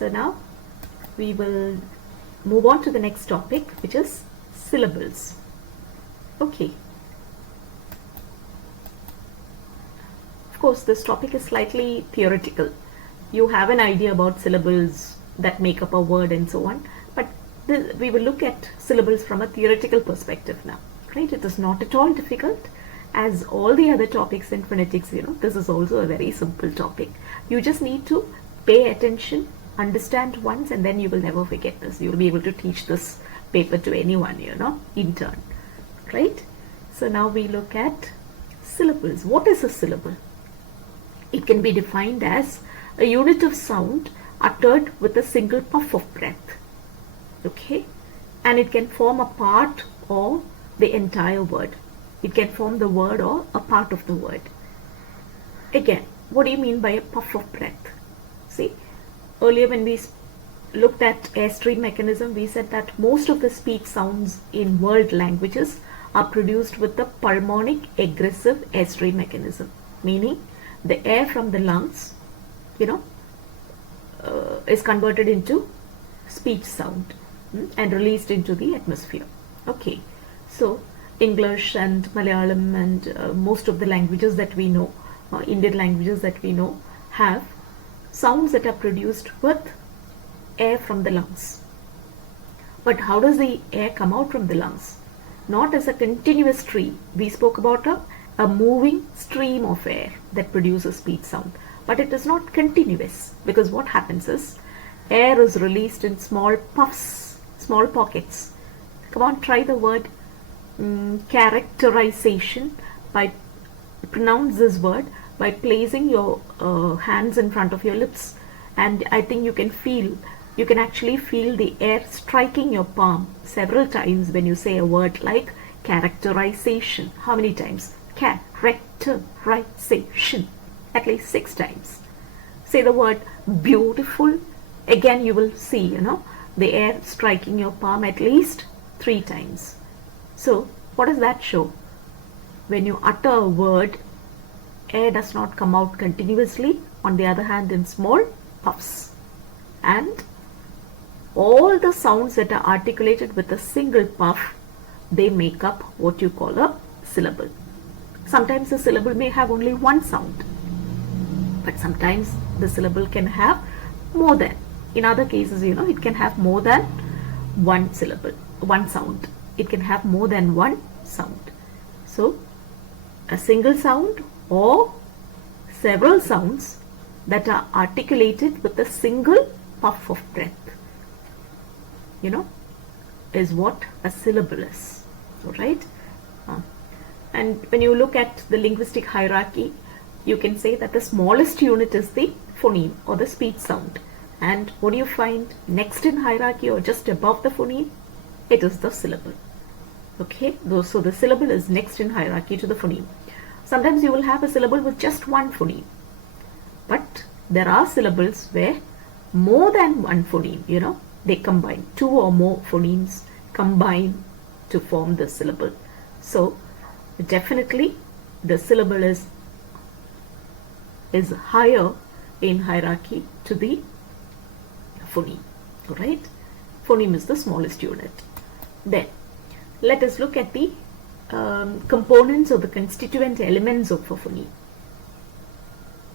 So now we will move on to the next topic, which is syllables. Okay. Of course, this topic is slightly theoretical. You have an idea about syllables that make up a word and so on, but we will look at syllables from a theoretical perspective now, right? It is not at all difficult. As all the other topics in phonetics, this is also a very simple topic. You just need to pay attention, understand once, and then you will never forget this. You will be able to teach this paper to anyone, in turn, right? So now we look at syllables. What is a syllable? It can be defined as a unit of sound uttered with a single puff of breath, okay? And it can form a part or the entire word. It can form the word or a part of the word. Again, what do you mean by a puff of breath? See, earlier when we looked at airstream mechanism, we said that most of the speech sounds in world languages are produced with the pulmonic aggressive airstream mechanism, meaning the air from the lungs, is converted into speech sound and released into the atmosphere. Okay, so English and Malayalam and most of the languages that we know, Indian languages that we know, have sounds that are produced with air from the lungs. But how does the air come out from the lungs? Not as a continuous stream. We spoke about a moving stream of air that produces speech sound. But it is not continuous, because what happens is air is released in small puffs, small pockets. Come on, try the word characterization. Pronounce this word by placing your hands in front of your lips, and I think you can actually feel the air striking your palm several times when you say a word like characterization. How many times? Characterization. At least 6 times. Say the word beautiful. Again, you will see, the air striking your palm at least 3 times. So, what does that show? When you utter a word, air does not come out continuously. On the other hand, in small puffs. And all the sounds that are articulated with a single puff, they make up what you call a syllable. Sometimes a syllable may have only one sound, but sometimes the syllable can have more than. In other cases, it can have more than one syllable, one sound. It can have more than one sound. So, a single sound or several sounds that are articulated with a single puff of breath, is what a syllable is. Alright? And when you look at the linguistic hierarchy, you can say that the smallest unit is the phoneme or the speech sound. And what do you find next in hierarchy or just above the phoneme? It is the syllable. Okay, so the syllable is next in hierarchy to the phoneme. Sometimes you will have a syllable with just one phoneme. But there are syllables where more than one phoneme, they combine. 2 or more phonemes combine to form the syllable. So, definitely the syllable is higher in hierarchy to the phoneme. Alright? Phoneme is the smallest unit. Then, let us look at the components or the constituent elements of a phoneme,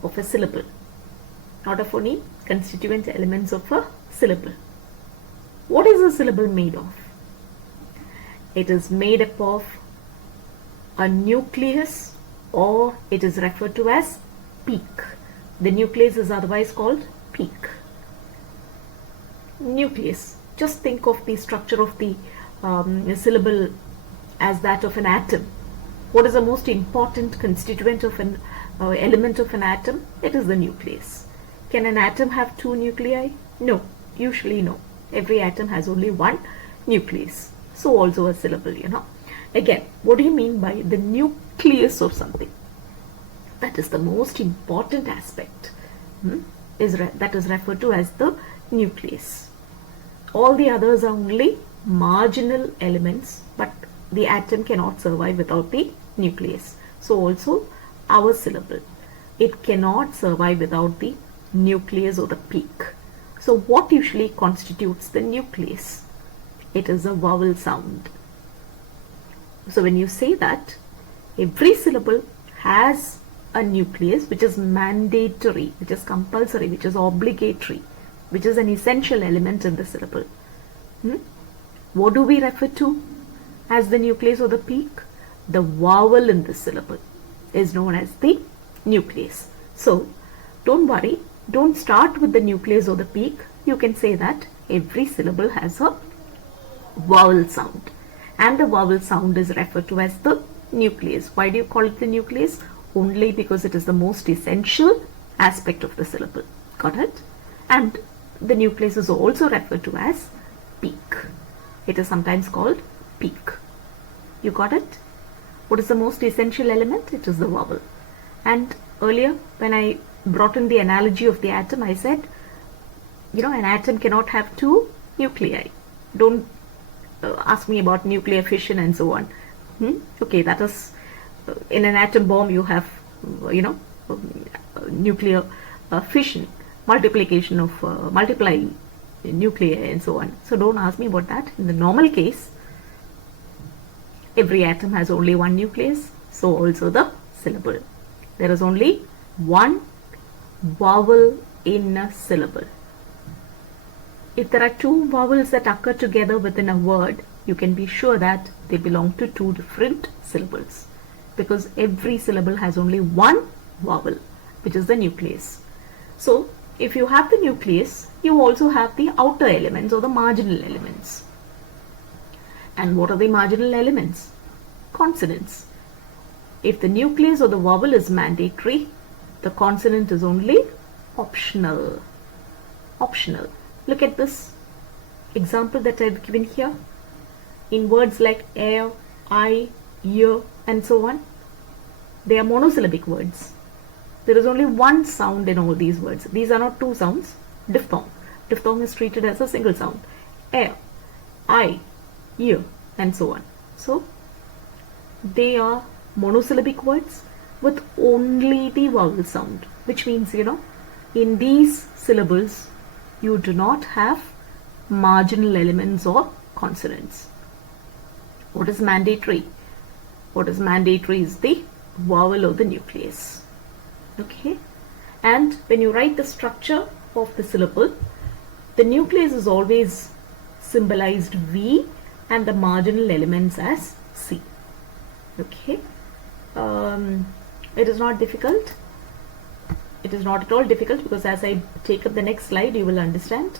of a syllable. Not a phoneme, constituent elements of a syllable. What is a syllable made of? It is made up of a nucleus, or it is referred to as peak. The nucleus is otherwise called peak. Nucleus. Just think of the structure of the syllable as that of an atom. What is the most important constituent of an element of an atom? It is the nucleus. Can an atom have 2 nuclei? No, usually no. Every atom has only one nucleus. So also a syllable, Again, what do you mean by the nucleus of something? That is the most important aspect. That is referred to as the nucleus. All the others are only marginal elements, but the atom cannot survive without the nucleus. So also our syllable, it cannot survive without the nucleus or the peak. So what usually constitutes the nucleus? It is a vowel sound. So when you say that, every syllable has a nucleus which is mandatory, which is compulsory, which is obligatory, which is an essential element in the syllable. What do we refer to as the nucleus or the peak? The vowel in the syllable is known as the nucleus. So don't worry, don't start with the nucleus or the peak. You can say that every syllable has a vowel sound, and the vowel sound is referred to as the nucleus. Why do you call it the nucleus? Only because it is the most essential aspect of the syllable. Got it? And the nucleus is also referred to as peak. It is sometimes called peak. You got it? What is the most essential element? It is the vowel. And earlier when I brought in the analogy of the atom, I said, an atom cannot have two nuclei. Don't ask me about nuclear fission and so on. Okay, that is, in an atom bomb you have, nuclear fission, multiplication of multiplying nuclei and so on. So don't ask me about that. In the normal case, every atom has only one nucleus, so also the syllable. There is only one vowel in a syllable. If there are two vowels that occur together within a word, you can be sure that they belong to two different syllables, because every syllable has only one vowel, which is the nucleus. So if you have the nucleus, you also have the outer elements or the marginal elements. And what are the marginal elements? Consonants. If the nucleus or the vowel is mandatory, the consonant is only optional. Optional. Look at this example that I've given here. In words like air, eye, ear, and so on, they are monosyllabic words. There is only one sound in all these words. These are not two sounds. Diphthong. Diphthong is treated as a single sound. Air, eye, ear, and so on. So they are monosyllabic words with only the vowel sound, which means, in these syllables you do not have marginal elements or consonants. What is mandatory? What is mandatory is the vowel or the nucleus. Okay, and when you write the structure of the syllable, the nucleus is always symbolized V and the marginal elements as C. Okay, it is not difficult. It is not at all difficult, because as I take up the next slide, you will understand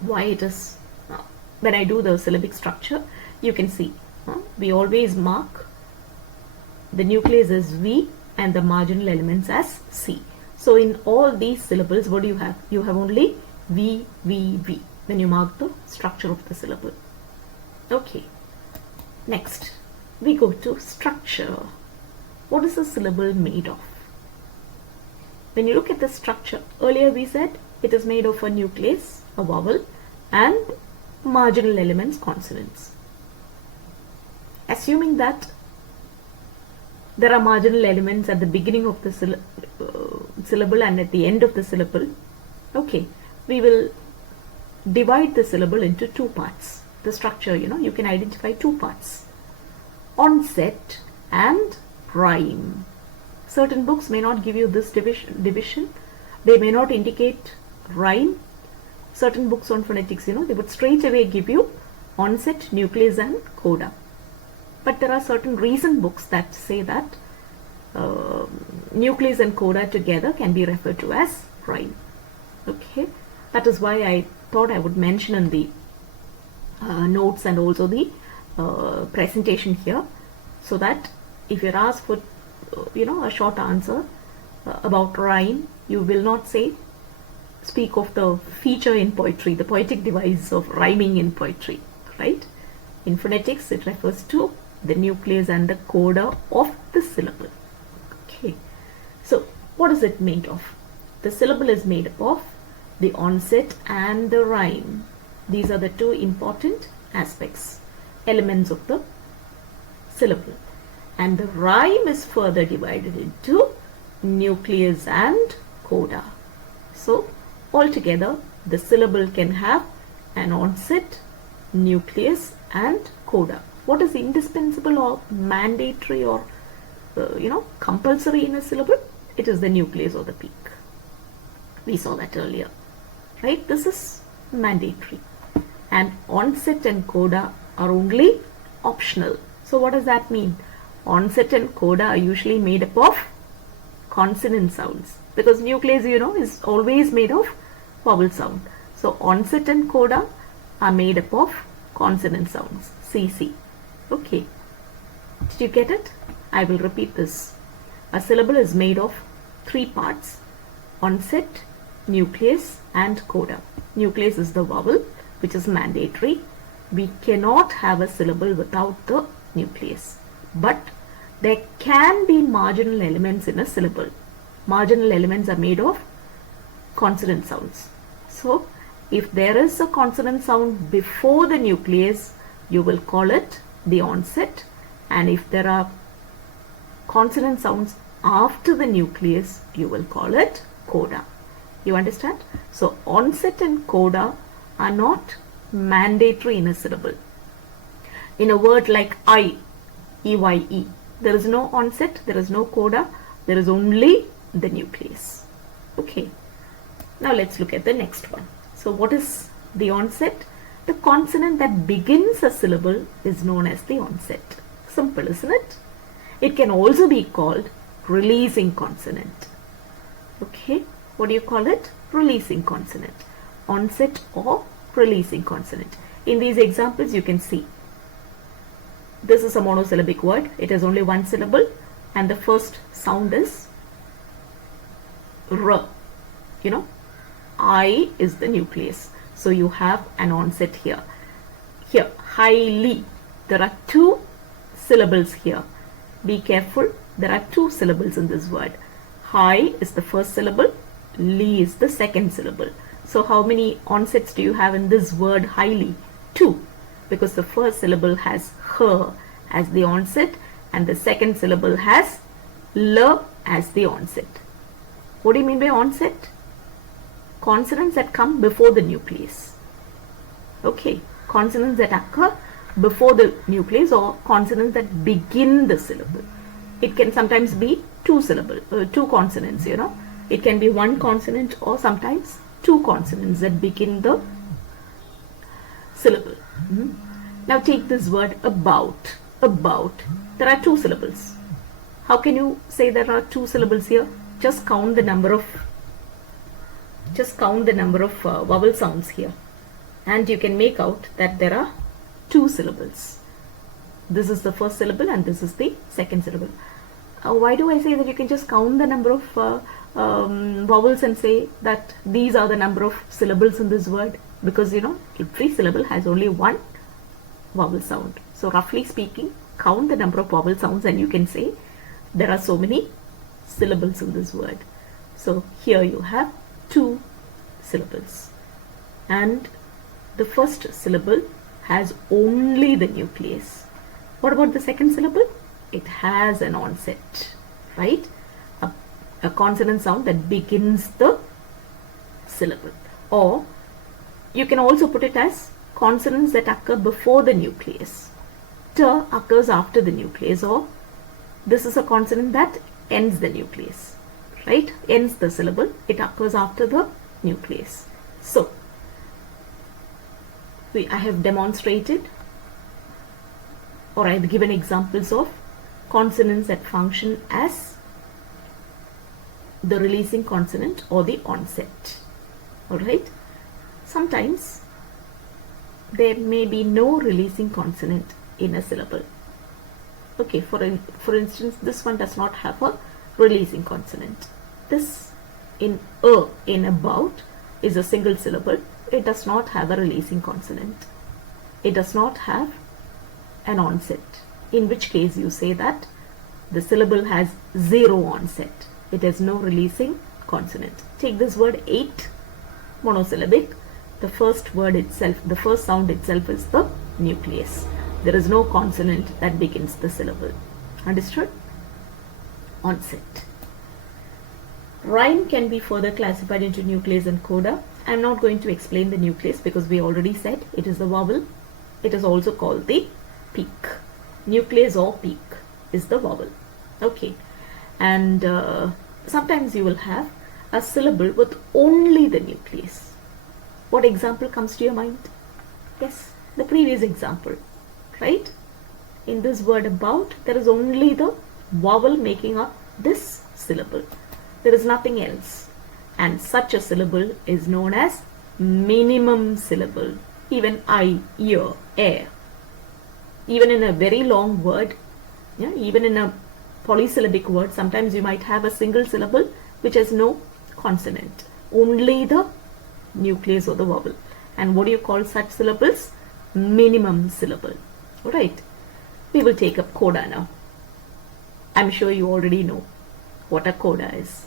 why it is. When I do the syllabic structure, you can see we always mark the nucleus as V and the marginal elements as C. So in all these syllables, what do you have? You have only V, V, V when you mark the structure of the syllable. Okay, next we go to structure. What is a syllable made of? When you look at the structure, earlier we said it is made of a nucleus, a vowel, and marginal elements, consonants. Assuming that there are marginal elements at the beginning of the syllable and at the end of the syllable, okay, we will divide the syllable into two parts. The structure, you can identify two parts: onset and rhyme. Certain books may not give you this division. They may not indicate rhyme. Certain books on phonetics, they would straight away give you onset, nucleus, and coda. But there are certain recent books that say that nucleus and coda together can be referred to as rhyme. Okay, that is why I thought I would mention in the notes and also the presentation here, so that if you're asked for a short answer about rhyme, you will not speak of the feature in poetry, the poetic device of rhyming in poetry, right? In phonetics, it refers to the nucleus and the coda of the syllable. Okay, so what is it made of? The syllable is made up of the onset and the rhyme. These are the two important aspects, elements of the syllable. And the rhyme is further divided into nucleus and coda. So Altogether, the syllable can have an onset, nucleus and coda. What is indispensable or mandatory or compulsory in a syllable? It is the nucleus or the peak. We saw that earlier, right? This is mandatory, and onset and coda are only optional. So what does that mean? Onset and coda are usually made up of consonant sounds, because nucleus is always made of vowel sound. So onset and coda are made up of consonant sounds, CC. Okay, did you get it? I will repeat this. A syllable is made of 3 parts: onset, nucleus and coda. Nucleus is the vowel, which is mandatory. We cannot have a syllable without the nucleus, but there can be marginal elements in a syllable. Marginal elements are made of consonant sounds. So if there is a consonant sound before the nucleus, you will call it the onset, and if there are consonant sounds after the nucleus, you will call it coda. You understand? So onset and coda are not mandatory in a syllable. In a word like I, EYE, there is no onset, there is no coda, there is only the nucleus. Okay, now let's look at the next one. So what is the onset? The consonant that begins a syllable is known as the onset. Simple, isn't it? It can also be called releasing consonant. Okay, what do you call it? Releasing consonant. Onset or releasing consonant. In these examples you can see this is a monosyllabic word. It has only one syllable and the first sound is R. I is the nucleus. So you have an onset here. Here, highly. There are 2 syllables here. Be careful. There are 2 syllables in this word. High is the first syllable. Li is the second syllable. So how many onsets do you have in this word highly? 2. Because the first syllable has her as the onset and the second syllable has l as the onset. What do you mean by onset? Consonants that come before the nucleus. Okay, consonants that occur before the nucleus or consonants that begin the syllable. It can sometimes be 2 consonants, It can be 1 consonant or sometimes 2 consonants that begin the syllable. Now take this word about. About. There are 2 syllables. How can you say there are 2 syllables here? Just count the number of vowel sounds here, and you can make out that there are 2 syllables. This is the first syllable and this is the second syllable. Why do I say that you can just count the number of vowels and say that these are the number of syllables in this word? Because every syllable has only 1 vowel sound. So roughly speaking, count the number of vowel sounds and you can say there are so many syllables in this word. So here you have 2 syllables, and the first syllable has only the nucleus. What about the second syllable? It has an onset, right? A consonant sound that begins the syllable. Or you can also put it as consonants that occur before the nucleus. T occurs after the nucleus, or this is a consonant that ends the nucleus, right? Ends the syllable. It occurs after the nucleus. So I have demonstrated, or I have given examples of consonants that function as the releasing consonant or the onset. Alright, sometimes there may be no releasing consonant in a syllable. Okay, for instance, this one does not have a releasing consonant. This in about is a single syllable. It does not have a releasing consonant. It does not have an onset, in which case you say that the syllable has 0 onset. It has no releasing consonant. Take this word 8, monosyllabic. The first sound itself is the nucleus. There is no consonant that begins the syllable. Understood? Onset. Rhyme can be further classified into nucleus and coda. I'm not going to explain the nucleus because we already said it is the vowel. It is also called the peak. Nucleus or peak is the vowel. Okay. And sometimes you will have a syllable with only the nucleus. What example comes to your mind? Yes, the previous example, right? In this word about, there is only the vowel making up this syllable. There is nothing else. And such a syllable is known as minimum syllable. Even I, ear, air. Even in a very long word, yeah, even in a polysyllabic word, sometimes you might have a single syllable which has no consonant. Only the nucleus or the vowel. And what do you call such syllables? Minimum syllable. Alright. We will take up coda now. I'm sure you already know what a coda is.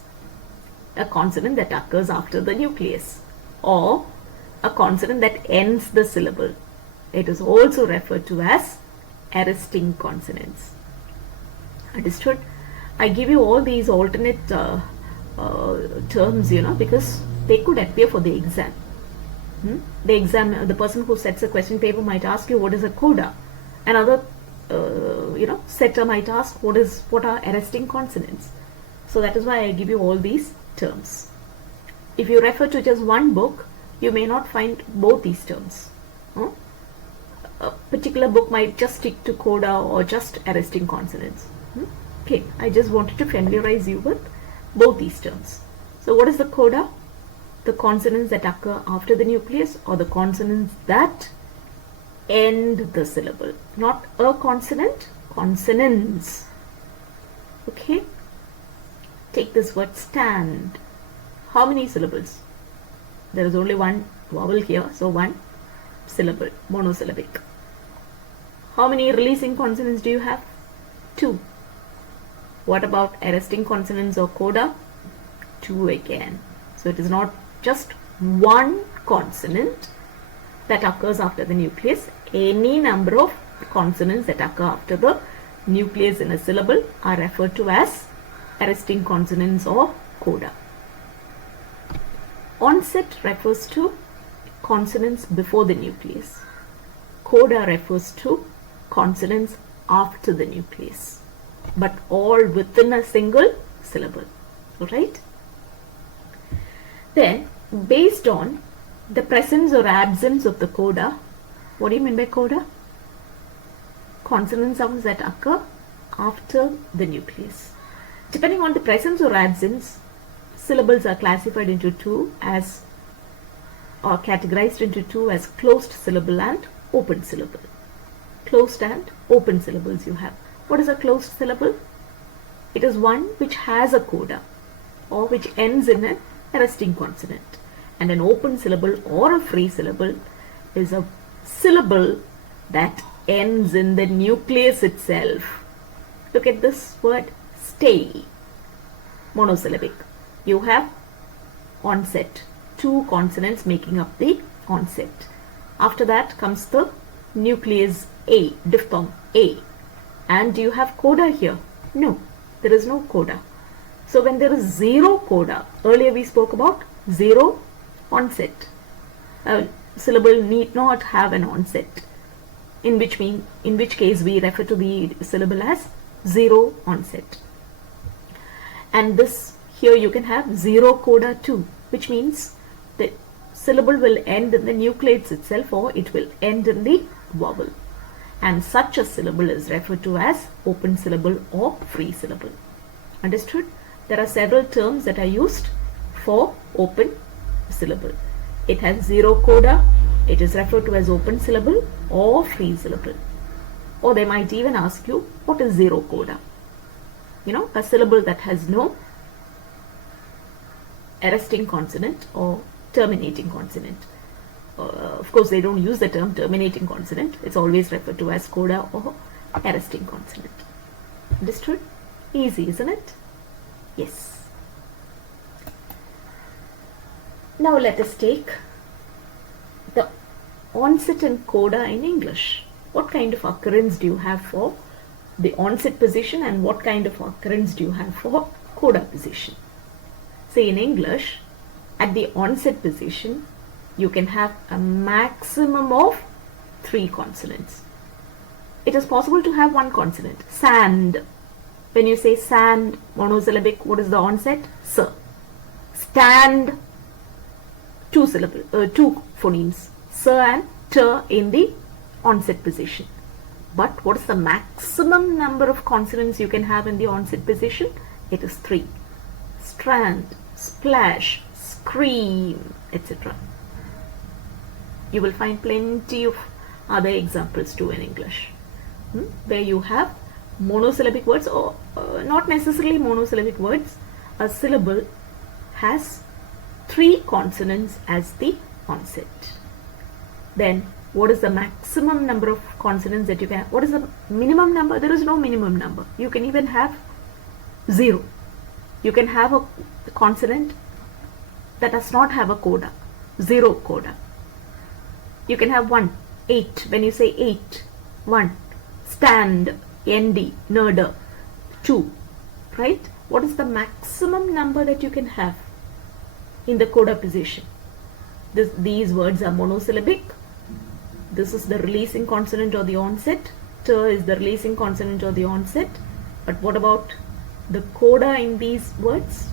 A consonant that occurs after the nucleus, or a consonant that ends the syllable. It is also referred to as arresting consonants. Understood? I give you all these alternate terms, because they could appear for the exam. The person who sets a question paper might ask you what is a coda. Another setter might ask what are arresting consonants. So that is why I give you all these terms. If you refer to just one book, you may not find both these terms. A particular book might just stick to coda or just arresting consonants. Okay, I just wanted to familiarize you with both these terms. So what is the coda? The consonants that occur after the nucleus, or the consonants that end the syllable. Not a consonant, consonants. Okay. Take this word stand. How many syllables? There is only one vowel here, so one syllable, monosyllabic. How many releasing consonants do you have? 2. What about arresting consonants or coda? 2 again. So it is not just one consonant that occurs after the nucleus. Any number of consonants that occur after the nucleus in a syllable are referred to as arresting consonants or coda. Onset refers to consonants before the nucleus. Coda refers to consonants after the nucleus, but all within a single syllable. Alright? Then, based on the presence or absence of the coda, what do you mean by coda? Consonant sounds that occur after the nucleus. Depending on the presence or absence, syllables are classified into two as, or categorized into two as closed syllable and open syllable. Closed and open syllables you have. What is a closed syllable? It is one which has a coda or which ends in an arresting consonant. And an open syllable or a free syllable is a syllable that ends in the nucleus itself. Look at this word, stay. Monosyllabic. You have onset. 2 consonants making up the onset. After that comes the nucleus A, diphthong A. And do you have coda here? No, there is no coda. So when there is 0 coda, earlier we spoke about 0 onset. A syllable need not have an onset, in which case we refer to the syllable as 0 onset. And this here you can have 0 coda too, which means the syllable will end in the nucleus itself, or it will end in the vowel. And such a syllable is referred to as open syllable or free syllable. Understood? There are several terms that are used for open syllable. It has 0 coda, it is referred to as open syllable or free syllable. Or they might even ask you, what is 0 coda? A syllable that has no arresting consonant or terminating consonant. Of course, they don't use the term terminating consonant. It's always referred to as coda or arresting consonant. Understood? Easy, isn't it? Yes. Now let us take the onset and coda in English. What kind of occurrence do you have for the onset position, and what kind of occurrence do you have for coda position? Say in English, at the onset position, you can have a maximum of 3 consonants. It is possible to have 1 consonant. Sand. When you say sand, monosyllabic, what is the onset? S. Stand, 2 phonemes, S and T in the onset position. But what is the maximum number of consonants you can have in the onset position? It is 3. Strand, splash, scream, etc. You will find plenty of other examples too in English, where you have monosyllabic words, or not necessarily monosyllabic words. A syllable has 3 consonants as the onset. Then what is the maximum number of consonants that you can have? What is the minimum number? There is no minimum number. You can even have 0. You can have a consonant that does not have a coda, 0 coda. You can have 1, 8. When you say 8, 1. Stand, nd, nerd, 2. Right? What is the maximum number that you can have in the coda position? These words are monosyllabic. This is the releasing consonant or the onset. T is the releasing consonant or the onset. But what about the coda in these words?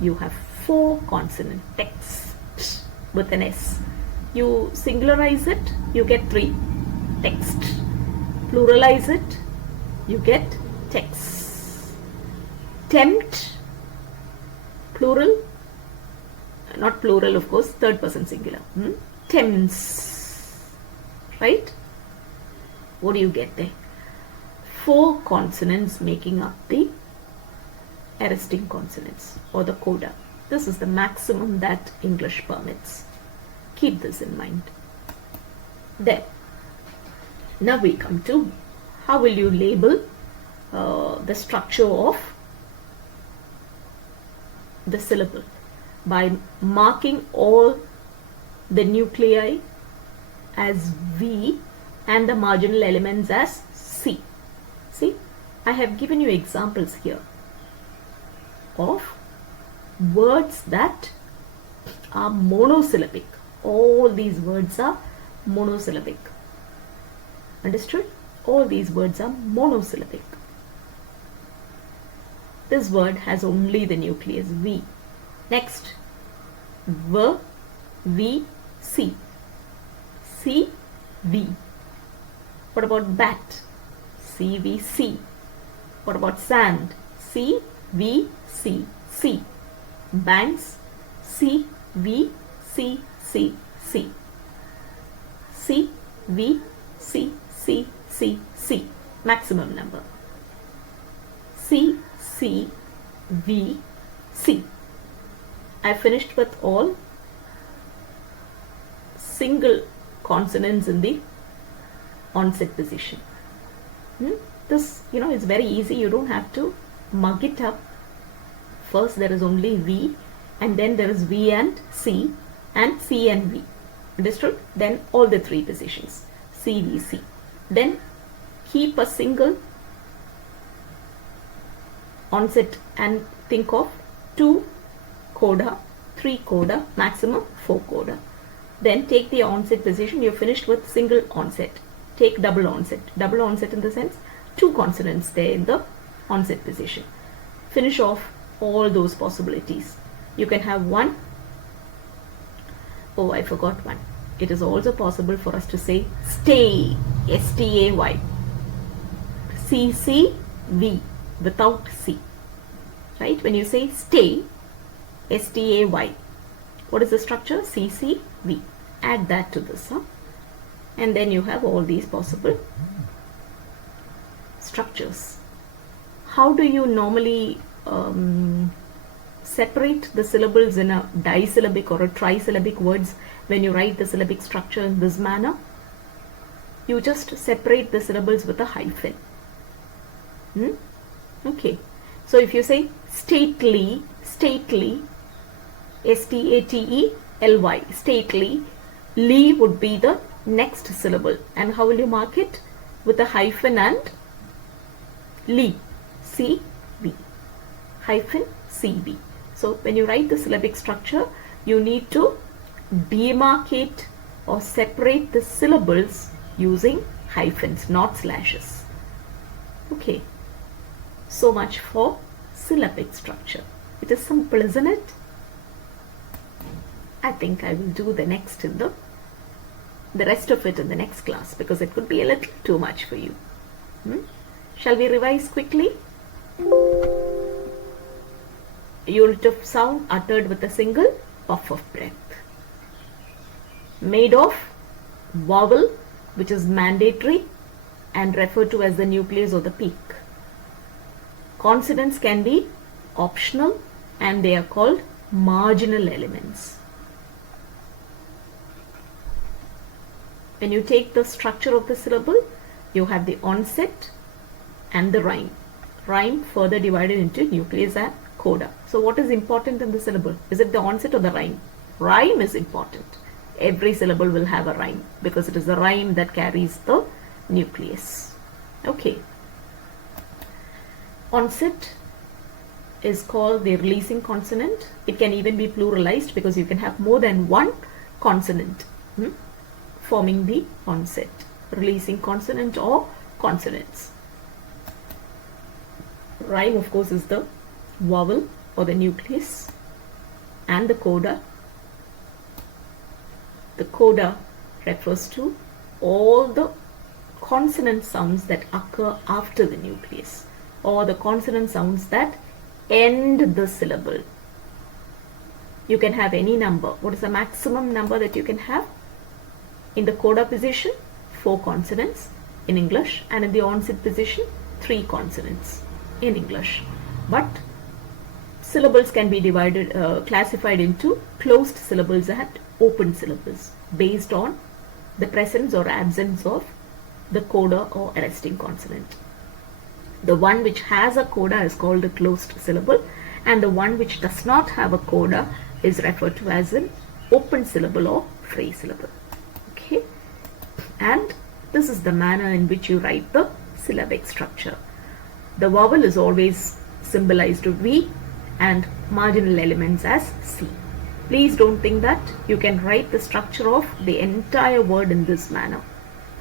You have 4 consonant text with an S. You singularize it, you get 3. Text. Pluralize it, you get text. Tempt, plural, not plural of course, 3rd person singular. Tempts. Right? What do you get there? 4 consonants making up the arresting consonants or the coda. This is the maximum that English permits. Keep this in mind. Then, now we come to how will you label the structure of the syllable? By marking all the nuclei as V and the marginal elements as C. See, I have given you examples here of words that are monosyllabic. All these words are monosyllabic. Understood? All these words are monosyllabic. This word has only the nucleus V. Next, V, V, C. C, V. What about bat? C, V, C. What about sand? C, V, C, C. Banks? C, V, C, C, C. C, V, C, C, C, C. Maximum number. C, C, V, C. I finished with all single consonants in the onset position. This, is very easy. You don't have to mug it up. First there is only V, and then there is V and C and V. Understood? Then all the 3 positions. C, V, C. Then keep a single onset and think of 2 coda, 3 coda, maximum 4 coda. Then take the onset position. You're finished with single onset. Take double onset. Double onset in the sense 2 consonants there in the onset position. Finish off all those possibilities. You can have 1. Oh, I forgot one. It is also possible for us to say stay, S-T-A-Y. C-C-V without C. Right? When you say stay, S-T-A-Y. What is the structure? C-C-V. Add that to this. And then you have all these possible structures. How do you normally separate the syllables in a disyllabic or a trisyllabic words when you write the syllabic structure in this manner? You just separate the syllables with a hyphen. Okay. So if you say stately, stately, S-T-A-T-E-L-Y, stately, Lee would be the next syllable. And how will you mark it? With a hyphen and Lee, C-V, hyphen C-V. So when you write the syllabic structure, you need to demarcate or separate the syllables using hyphens, not slashes. Okay, so much for syllabic structure. It is simple, isn't it? I think I will do the rest of it in the next class, because it could be a little too much for you. Shall we revise quickly? Unit of sound uttered with a single puff of breath. Made of vowel, which is mandatory and referred to as the nucleus or the peak. Consonants can be optional and they are called marginal elements. When you take the structure of the syllable, you have the onset and the rhyme. Rhyme further divided into nucleus and coda. So what is important in the syllable? Is it the onset or the rhyme? Rhyme is important. Every syllable will have a rhyme because it is the rhyme that carries the nucleus. Okay. Onset is called the releasing consonant. It can even be pluralized because you can have more than one consonant forming the onset. Releasing consonant or consonants. Rhyme, of course, is the vowel or the nucleus, and the coda. The coda refers to all the consonant sounds that occur after the nucleus, or the consonant sounds that end the syllable. You can have any number. What is the maximum number that you can have? In the coda position, 4 consonants in English, and in the onset position, 3 consonants in English. But syllables can be classified into closed syllables and open syllables based on the presence or absence of the coda or arresting consonant. The one which has a coda is called a closed syllable, and the one which does not have a coda is referred to as an open syllable or phrase syllable. Okay, and this is the manner in which you write the syllabic structure. The vowel is always symbolized with V and marginal elements as C. Please don't think that you can write the structure of the entire word in this manner.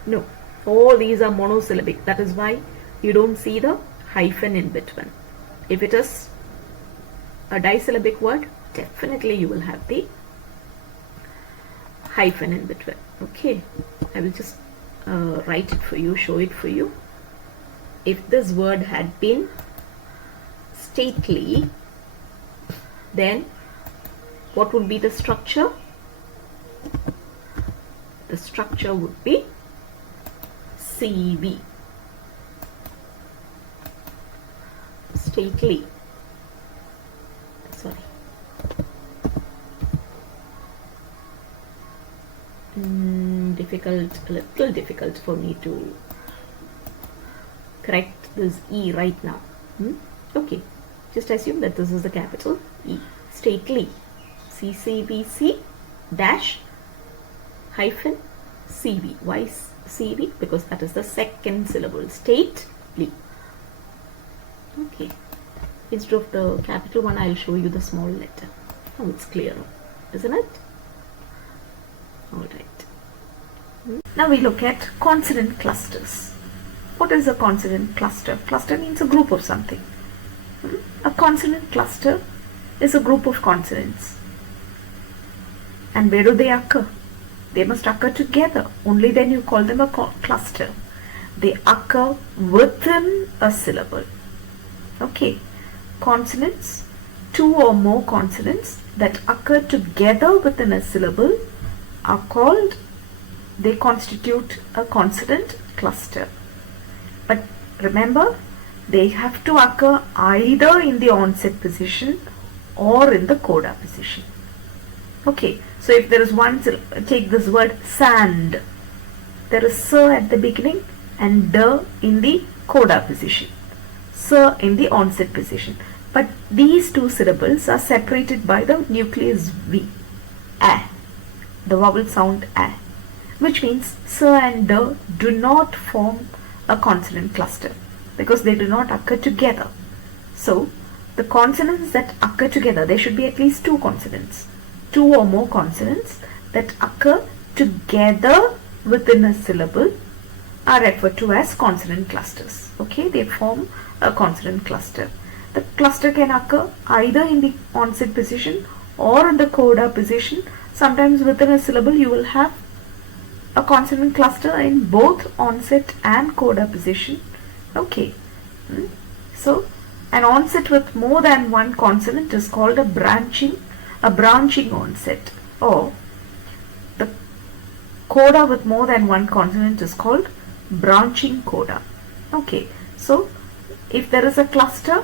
No, all these are monosyllabic. That is why you don't see the hyphen in between. If it is a disyllabic word, definitely you will have the hyphen in between. Okay, I will just write it for you, show it for you. If this word had been stately, then what would be the structure? The structure would be CV. Stately. Sorry. A little difficult for me to correct this E right now. Okay, just assume that this is the capital E. Stately. CCVC dash hyphen CV. Why CV? Because that is the second syllable. Stately. Okay. Instead of the capital one, I'll show you the small letter. Oh, it's clearer, isn't it? Alright. Now we look at consonant clusters. What is a consonant cluster? Cluster means a group of something. A consonant cluster is a group of consonants. And where do they occur? They must occur together. Only then you call them a cluster. They occur within a syllable. Okay. Consonants, 2 or more consonants that occur together within a syllable are called, they constitute a consonant cluster. But remember, they have to occur either in the onset position or in the coda position. Okay, so if there is one, take this word sand. There is s at the beginning and d in the coda position. S in the onset position. But these two syllables are separated by the nucleus V. A. The vowel sound A. Which means s and d do not form a consonant cluster because they do not occur together. So the consonants that occur together, there should be at least two consonants, two or more consonants that occur together within a syllable are referred to as consonant clusters. Okay, they form a consonant cluster. The cluster can occur either in the onset position or in the coda position. Sometimes within a syllable you will have a consonant cluster in both onset and coda position. Okay, so an onset with more than one consonant is called a branching onset, or the coda with more than one consonant is called branching coda. Okay, so if there is a cluster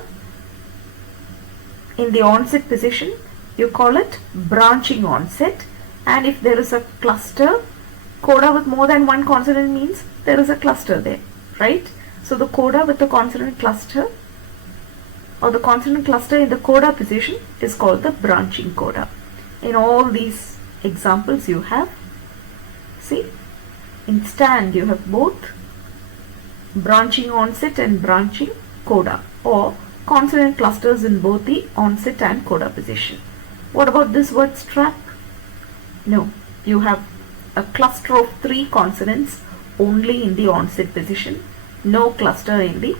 in the onset position, you call it branching onset, and if there is a cluster, coda with more than one consonant means there is a cluster there, right? So the coda with the consonant cluster, or the consonant cluster in the coda position, is called the branching coda. In all these examples you have, see, in stand you have both branching onset and branching coda, or consonant clusters in both the onset and coda position. What about this word strap? No, you have a cluster of three consonants only in the onset position, no cluster in the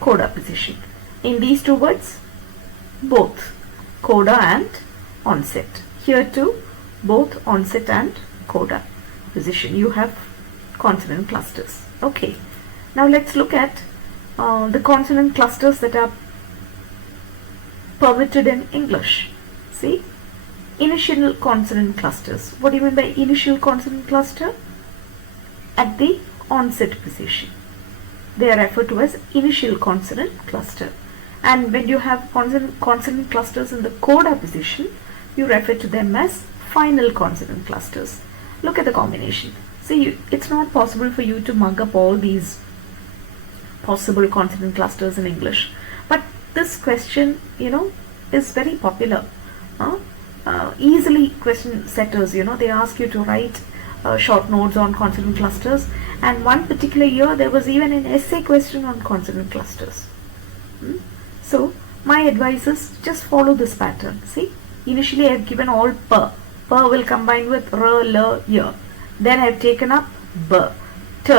coda position. In these two words, both coda and onset. Here too, both onset and coda position, you have consonant clusters. Okay, now let's look at the consonant clusters that are permitted in English. See, initial consonant clusters. What do you mean by initial consonant cluster? At the onset position, they are referred to as initial consonant cluster. And when you have consonant clusters in the coda position, you refer to them as final consonant clusters. Look at the combination. See, it's not possible for you to mug up all these possible consonant clusters in English, but this question, is very popular. Easily question setters, they ask you to write short notes on consonant clusters, and one particular year there was even an essay question on consonant clusters. So my advice is just follow this pattern. See, initially I have given all per. Per will combine with r, l, y. Then I have taken up b, t,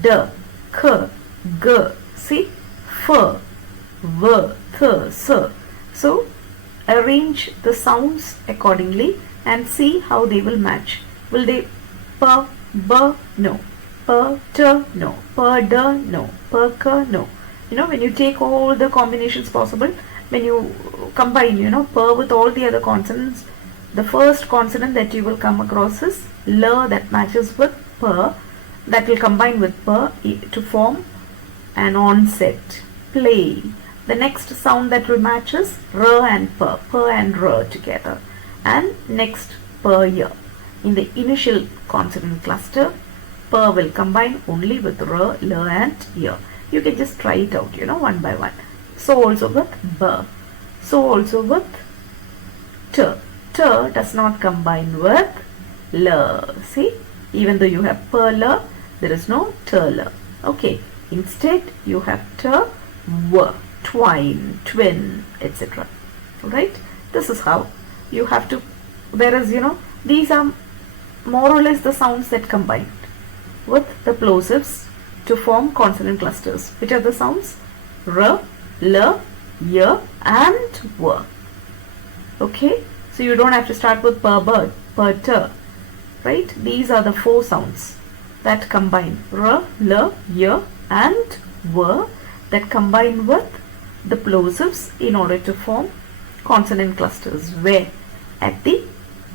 d, k, g. See, f, v, th, s. So arrange the sounds accordingly and see how they will match. Will they p, b? No. P, t? No. P, d? No. P, k? No. When you take all the combinations possible, when you combine, p with all the other consonants, the first consonant that you will come across is l, that matches with p, that will combine with p to form an onset, play. The next sound that will match is r and p and r together, and next p, y. In the initial consonant cluster, p will combine only with r, l and y. You can just try it out, one by one. So also with b. So also with t. T does not combine with l. See, even though you have p, l, there is no t, l. Okay, instead you have t, w, twine, twin, etc. Alright, this is how you have to, whereas these are more or less the sounds that combine with the plosives to form consonant clusters. Which are the sounds? R, L, Y and W. Okay, so you don't have to start with per, bird, per, t, right? These are the four sounds that combine, R, L, Y and W, that combine with the plosives in order to form consonant clusters, where at the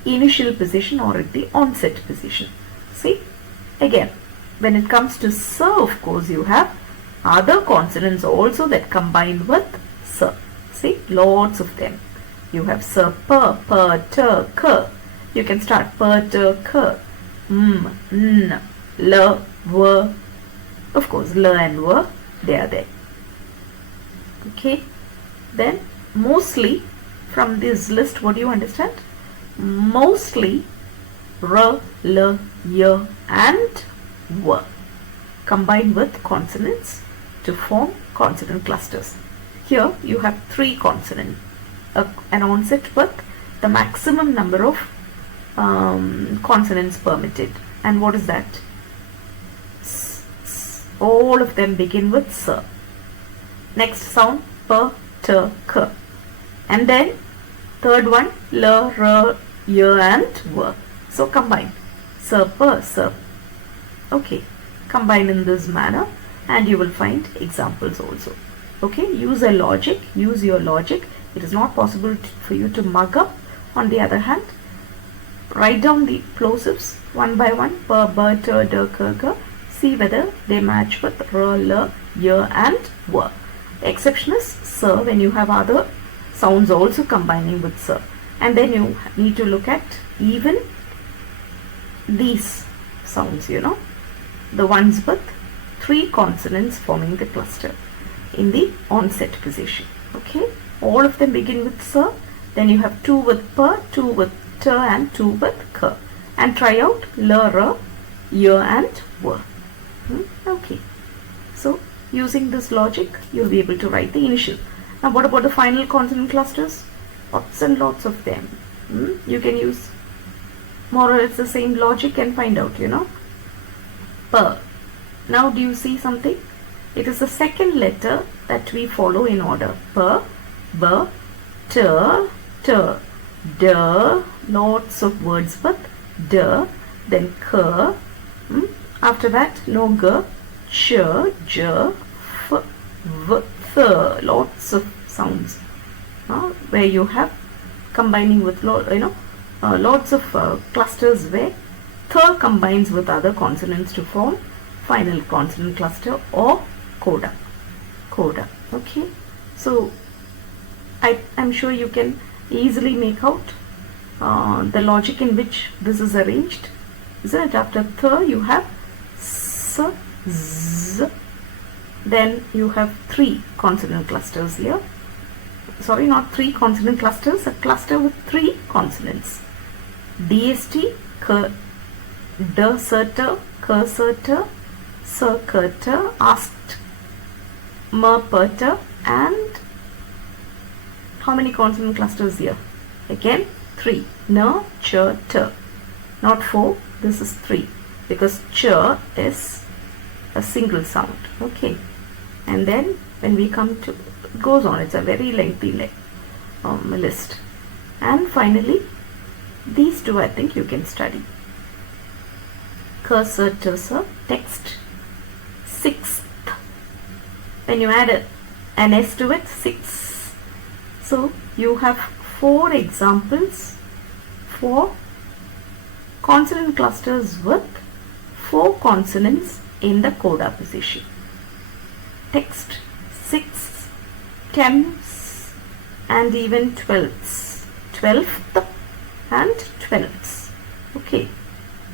initial position or at the onset position. See, again, when it comes to s, of course, you have other consonants also that combine with s. See, lots of them. You have s, p, t, k. You can start p, t, k, m, n, l, w. Of course, l and w, they are there. Okay, then mostly from this list, what do you understand? Mostly r, l, y and w combine with consonants to form consonant clusters. Here you have 3 consonants, an onset with the maximum number of consonants permitted. And what is that? S, s. All of them begin with s. Next sound, p, t, k. And then third one, l, r, y and w. So combine. S, p, s. Okay. Combine in this manner and you will find examples also. Okay. Use your logic. It is not possible for you to mug up. On the other hand, write down the plosives one by one. P, b, t, d, k, g. See whether they match with r, l, y and w. The exception is s when you have other sounds also combining with s. And then you need to look at even these sounds, the ones with 3 consonants forming the cluster in the onset position. Okay, all of them begin with s. Then you have 2 with p, 2 with t and 2 with k. And try out l, r, y and w. Okay, so using this logic you will be able to write the initial. Now what about the final consonant clusters? Lots and lots of them. You can use more or less the same logic and find out, P. Now do you see something? It is the second letter that we follow in order. P, b, t, t, d, lots of words with d, then k, after that no g, ch, j, f, v, th, lots of sounds where you have combining with lots of clusters where th combines with other consonants to form final consonant cluster or coda. Okay, so I'm sure you can easily make out the logic in which this is arranged, isn't it? After th you have s, z, then you have 3 consonant clusters here. Sorry, not 3 consonant clusters, a cluster with 3 consonants. DST, k, d, s, t, k, s, t, s, k, t, asked, m, p, t, and how many consonant clusters here? Again 3, n, ch, t, not 4, this is 3 because ch is a single sound. Okay, and then when we come to, it goes on, it's a very lengthy list. And finally these 2 I think you can study. K, s, t, s, text, 6th. When you add an s to it, 6. So you have 4 examples for consonant clusters with 4 consonants in the coda position. Text, 6th, 10th and even 12th. 12th and 12th. Okay,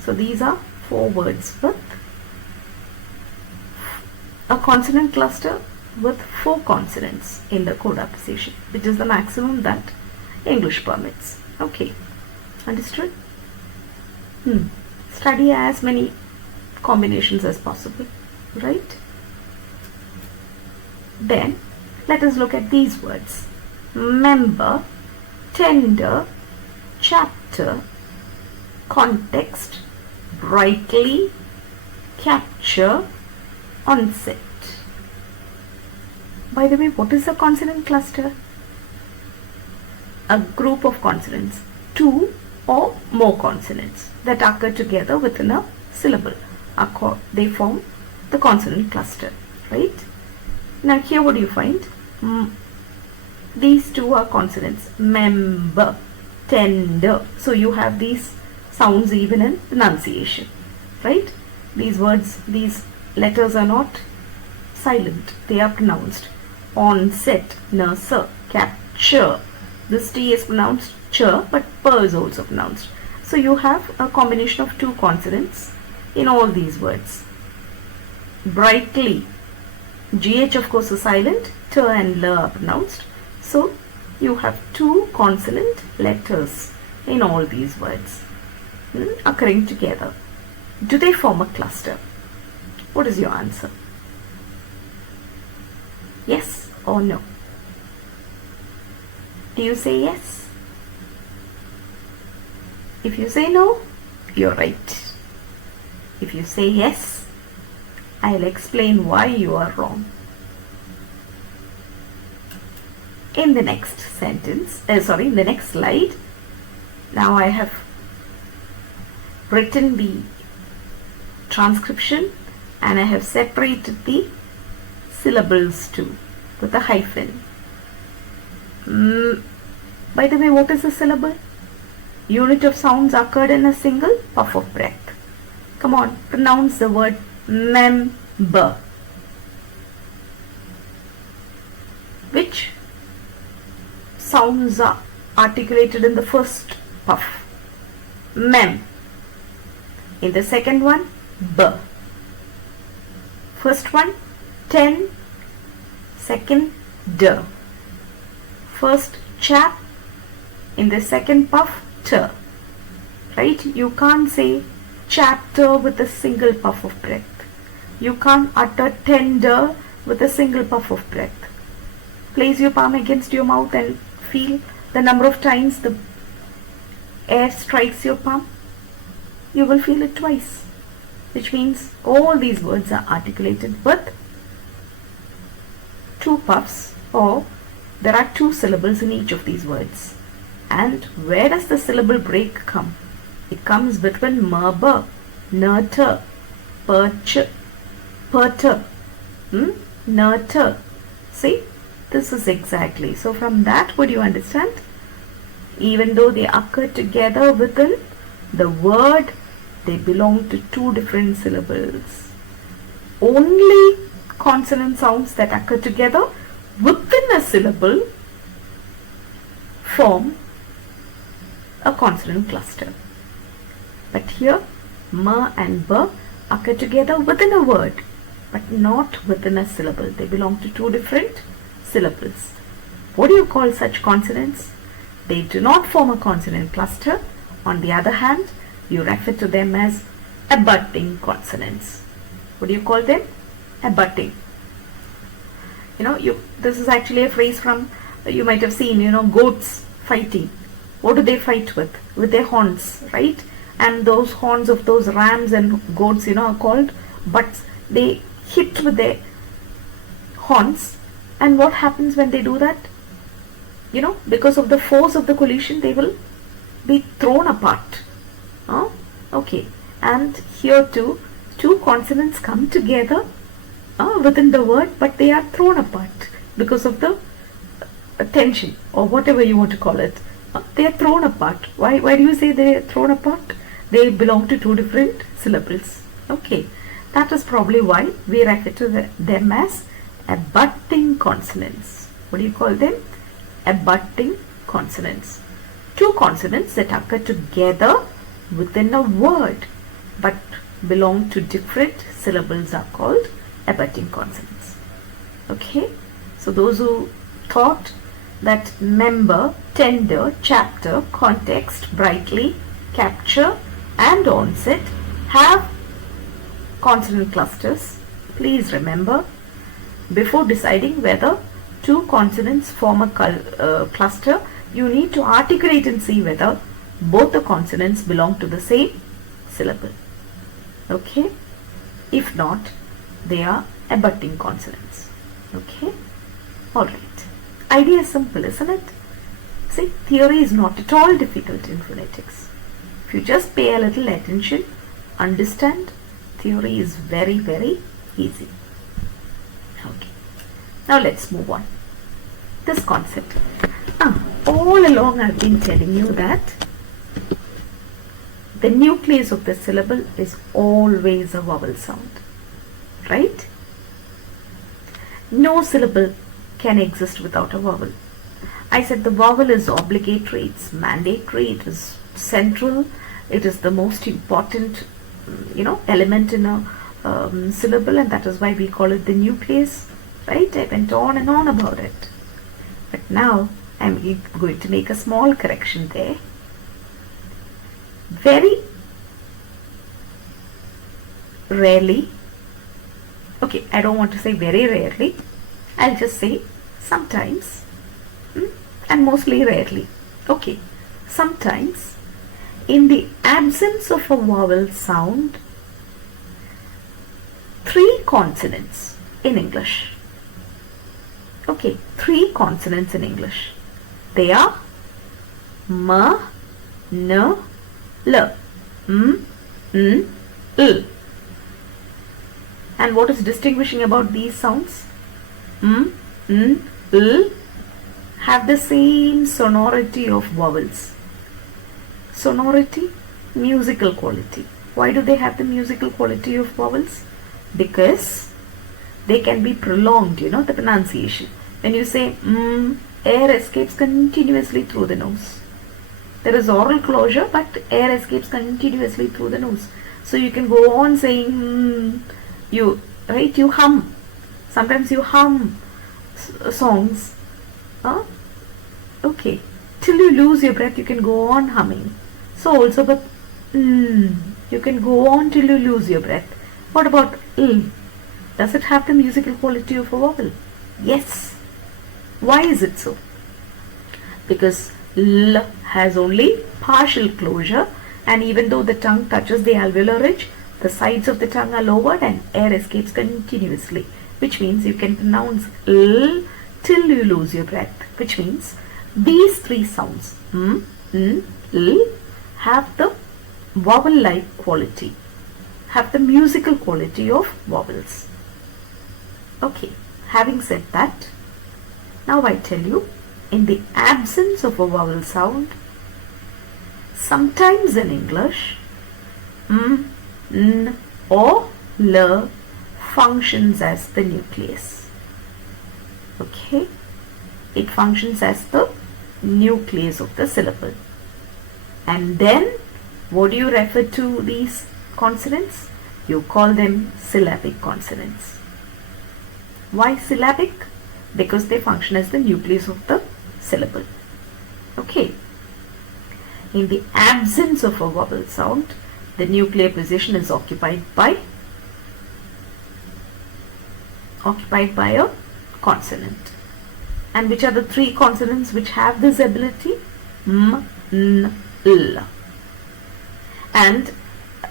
so these are 4 words with a consonant cluster with 4 consonants in the coda position, which is the maximum that English permits. Okay, understood? Study as many combinations as possible, right? Then let us look at these words: member, tender, chapter, context, brightly, capture, onset. By the way, what is a consonant cluster? A group of consonants, 2 or more consonants that occur together within a syllable. They form the consonant cluster, right? Now here what do you find? These 2 are consonants, member, tender. So you have these sounds even in pronunciation, right? These words, these letters are not silent, they are pronounced. Onset, nurse, capture. This T is pronounced ch, but p is also pronounced. So you have a combination of 2 consonants in all these words. Brightly, GH of course is silent, T and L are pronounced. So you have 2 consonant letters in all these words occurring together. Do they form a cluster? What is your answer? Yes or no? Do you say yes? If you say no, you're right. If you say yes, I'll explain why you are wrong. In the next sentence, in the next slide, now I have written the transcription and I have separated the syllables too with a hyphen. By the way, what is a syllable? Unit of sounds occurred in a single puff of breath. Come on, pronounce the word member. Which sounds are articulated in the first puff? Mem. In the second one, b. First one, ten. Second, d. First chap. In the second puff, t. Right? You can't say chapter with a single puff of breath. You can't utter tender with a single puff of breath. Place your palm against your mouth and feel the number of times the air strikes your palm. You will feel it twice, which means all these words are articulated with two puffs, or there are two syllables in each of these words. And where does the syllable break come? It comes between merber, nurter, perch, perter, nurter. See, this is exactly. So from that, would you understand? Even though they occur together within the word, they belong to two different syllables. Only consonant sounds that occur together within a syllable form a consonant cluster. But here, m and b occur together within a word, but not within a syllable. They belong to two different syllables. What do you call such consonants? They do not form a consonant cluster. On the other hand, you refer to them as abutting consonants. What do you call them? Abutting. This is actually a phrase from, you might have seen, goats fighting. What do they fight with? With their horns, right? And those horns of those rams and goats, are called butts. They hit with their horns. And what happens when they do that? Because of the force of the collision, they will be thrown apart. Okay. And here too, two consonants come together within the word, but they are thrown apart because of the tension, or whatever you want to call it. They are thrown apart. Why do you say they are thrown apart? They belong to two different syllables. Okay. That is probably why we refer to them as abutting consonants. What do you call them? Abutting consonants. Two consonants that occur together within a word but belong to different syllables are called abutting consonants. Okay, so those who thought that member, tender, chapter, context, brightly, capture and onset have consonant clusters, please remember, before deciding whether two consonants form a cluster, you need to articulate and see whether both the consonants belong to the same syllable. Okay? If not, they are abutting consonants. Okay? Alright. Idea is simple, isn't it? See, theory is not at all difficult in phonetics. If you just pay a little attention, understand, theory is very, very easy. Okay. Now let's move on. This concept. All along I've been telling you that the nucleus of the syllable is always a vowel sound. Right? No syllable can exist without a vowel. I said the vowel is obligatory, it's mandatory, it is central, it is the most important element in a syllable, and that is why we call it the nucleus. Right? I went on and on about it. But now I'm going to make a small correction there. Very rarely, okay, I don't want to say very rarely, I'll just say sometimes, and mostly rarely. Okay, sometimes in the absence of a vowel sound, three consonants in English. Okay, three consonants in English. They are M, N, L. M, N, L. And what is distinguishing about these sounds? M, N, L have the same sonority of vowels. Sonority, musical quality. Why do they have the musical quality of vowels? Because they can be prolonged, the pronunciation. When you say air escapes continuously through the nose. There is oral closure, but air escapes continuously through the nose. So you can go on saying you hum. Sometimes you hum songs. Okay. Till you lose your breath, you can go on humming. So also, but you can go on till you lose your breath. What about L? Does it have the musical quality of a vowel? Yes. Why is it so? Because L has only partial closure, and even though the tongue touches the alveolar ridge, the sides of the tongue are lowered and air escapes continuously, which means you can pronounce L till you lose your breath, which means these three sounds N, L have the vowel-like quality, have the musical quality of vowels. Okay, having said that, now I tell you, in the absence of a vowel sound, sometimes in English, M, N or L functions as the nucleus. Okay, it functions as the nucleus of the syllable. And then, what do you refer to these consonants? You call them syllabic consonants. Why syllabic? Because they function as the nucleus of the syllable. Okay. In the absence of a vowel sound, the nuclear position is occupied by a consonant. And which are the three consonants which have this ability? M, N, L. And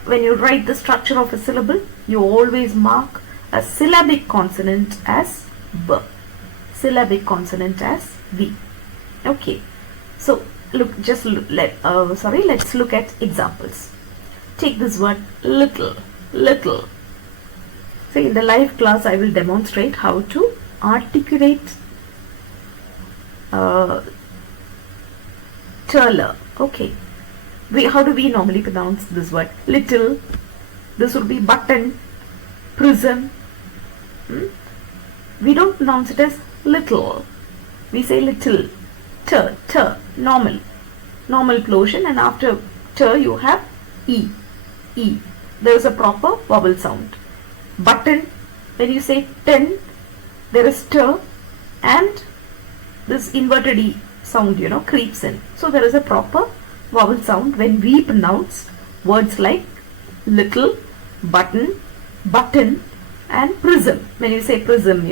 when you write the structure of a syllable, you always mark a syllabic consonant as B, syllabic consonant as V. Okay, so let's look at examples. Take this word little. So in the live class, I will demonstrate how to articulate turler. Okay, how do we normally pronounce this word? Little. This would be button, prism. We don't pronounce it as little. We say little. Normal plosion, and after t you have e. There is a proper vowel sound. Button, when you say 10, there is t, and this inverted e sound creeps in. So there is a proper vowel sound when we pronounce words like little, button, and prism. When you say prism,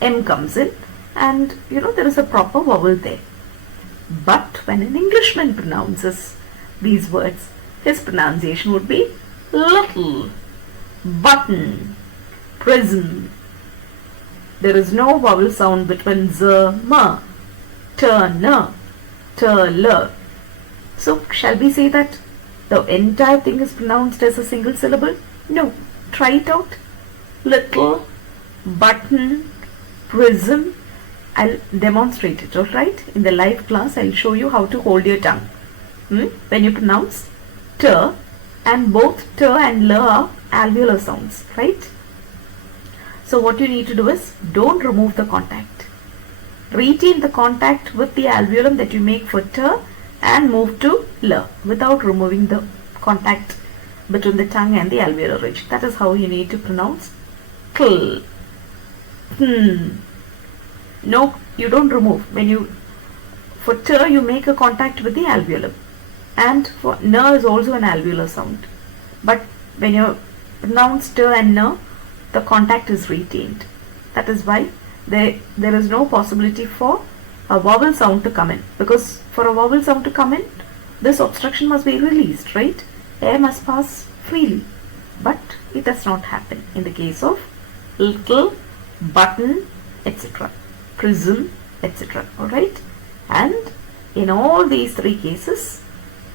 M comes in, and there is a proper vowel there. But when an Englishman pronounces these words, his pronunciation would be little, button, prism. There is no vowel sound between z, m, t, n, t, l. So shall we say that the entire thing is pronounced as a single syllable? No. Try it out. Little, button, prism. I'll demonstrate it, alright? In the live class, I'll show you how to hold your tongue. When you pronounce t, and both t and l are alveolar sounds, right? So what you need to do is, don't remove the contact. Retain the contact with the alveolum that you make for t and move to l without removing the contact between the tongue and the alveolar ridge. That is how you need to pronounce kl. No, you don't remove. For t you make a contact with the alveolum, and for n is also an alveolar sound. But when you pronounce t and n, the contact is retained. That is why there is no possibility for a vowel sound to come in, because for a vowel sound to come in, this obstruction must be released, right? Air must pass freely, but it does not happen in the case of little, button, etc., prism, etc. Alright, and in all these three cases,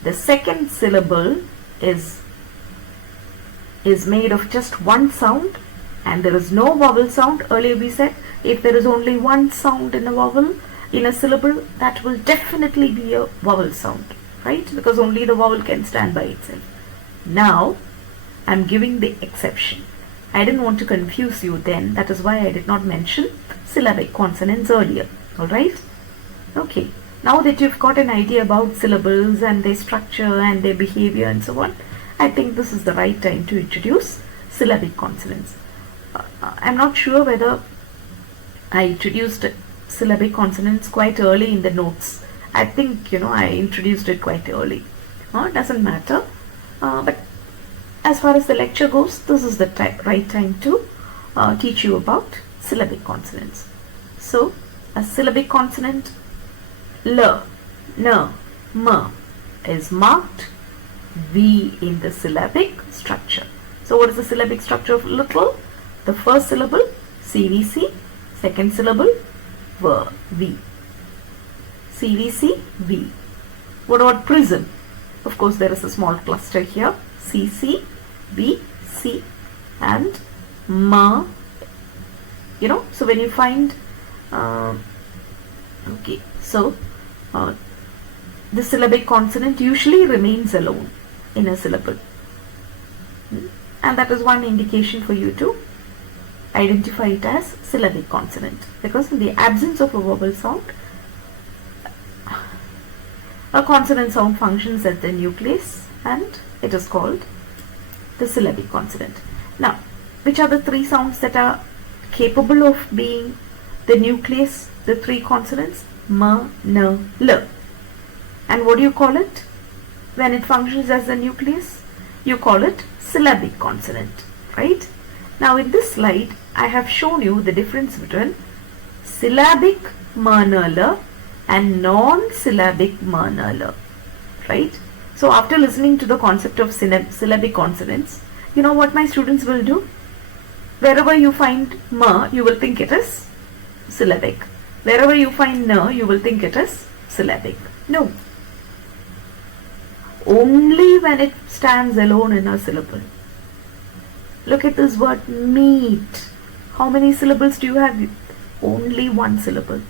the second syllable is made of just one sound, and there is no vowel sound. Earlier we said if there is only one sound in a vowel in a syllable, that will definitely be a vowel sound, right? Because only the vowel can stand by itself. Now I am giving the exception. I didn't want to confuse you then, that is why I did not mention syllabic consonants earlier. Alright? Okay. Now that you've got an idea about syllables and their structure and their behavior and so on, I think this is the right time to introduce syllabic consonants. I'm not sure whether I introduced syllabic consonants quite early in the notes. I think, I introduced it quite early. Doesn't matter. But as far as the lecture goes, this is the right time to teach you about syllabic consonants. So, a syllabic consonant L, N, M is marked V in the syllabic structure. So what is the syllabic structure of little? The first syllable CVC, second syllable V. CVC, V. What about prism? Of course there is a small cluster here, CC, V, C, and Ma. So when you find okay, so the syllabic consonant usually remains alone in a syllable, and that is one indication for you to identify it as syllabic consonant, because in the absence of a vowel sound, a consonant sound functions as the nucleus and it is called the syllabic consonant. Now, which are the three sounds that are capable of being the nucleus, the three consonants? M, N, L. And what do you call it when it functions as the nucleus? You call it syllabic consonant, right? Now in this slide, I have shown you the difference between syllabic M, N, L and non-syllabic M, N, L, right? So after listening to the concept of syllabic consonants, you know what my students will do? Wherever you find M, you will think it is syllabic. Wherever you find N, you will think it is syllabic. No. Only when it stands alone in a syllable. Look at this word meat. How many syllables do you have? Only one syllable.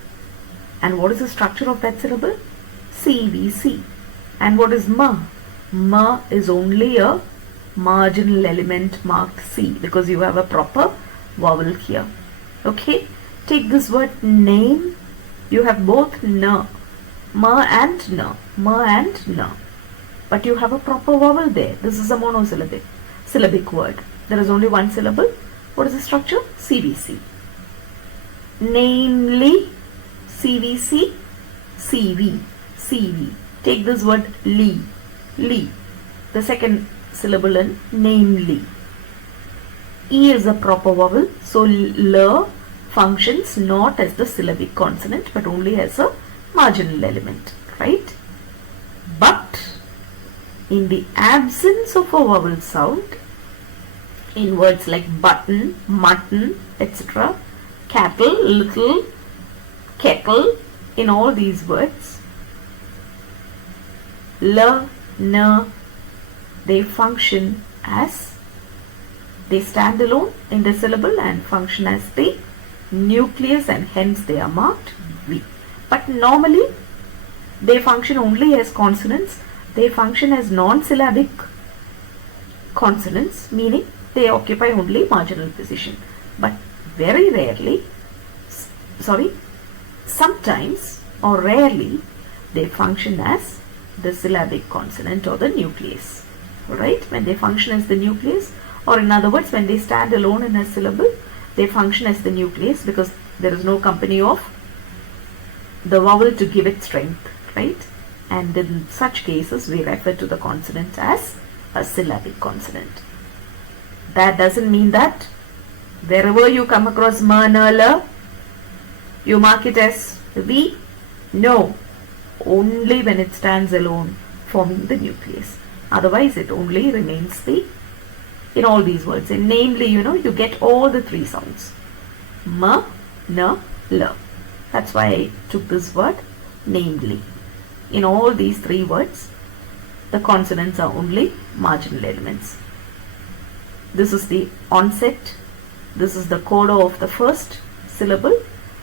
And what is the structure of that syllable? CVC. And what is M? M is only a marginal element marked C, because you have a proper vowel here. Okay? Take this word name. You have both N, M and N, M and N. But you have a proper vowel there. This is a syllabic word. There is only one syllable. What is the structure? CVC. Namely, CVC, CV, CV. Take this word li, the second syllable in namely. E is a proper vowel, so L functions not as the syllabic consonant but only as a marginal element, right? But in the absence of a vowel sound, in words like button, mutton, etc., cattle, little, kettle, in all these words, L, N, they function as, they stand alone in the syllable and function as the nucleus, and hence they are marked V. But normally they function only as consonants. They function as non-syllabic consonants, meaning they occupy only marginal position. But very rarely, sometimes or rarely, they function as the syllabic consonant or the nucleus. Alright, when they function as the nucleus, or in other words, when they stand alone in a syllable, they function as the nucleus because there is no company of the vowel to give it strength, right? And in such cases, we refer to the consonant as a syllabic consonant. That doesn't mean that wherever you come across M, N, L, you mark it as V, No, only when it stands alone, forming the nucleus. Otherwise, it only remains in all these words. And namely, you get all the three sounds. M, N, L. That's why I took this word, namely. In all these three words, the consonants are only marginal elements. This is the onset, this is the coda of the first syllable,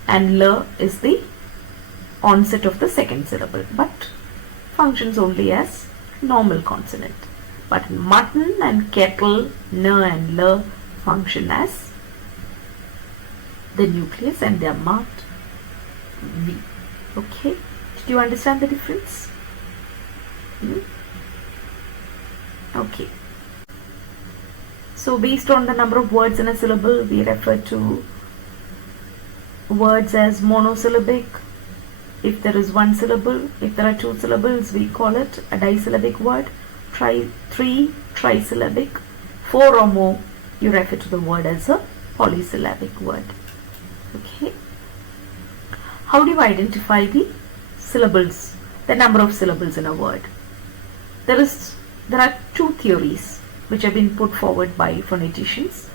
and L is the onset of the second syllable, but functions only as normal consonant. But mutton and kettle, N and L, function as the nucleus, and they are marked V. Okay, did you understand the difference? Okay. So based on the number of words in a syllable, we refer to words as monosyllabic. If there is one syllable, if there are two syllables, we call it a disyllabic word. Three, trisyllabic. Four or more, you refer to the word as a polysyllabic word. Okay. How do you identify the syllables, the number of syllables in a word? There are two theories which have been put forward by phoneticians,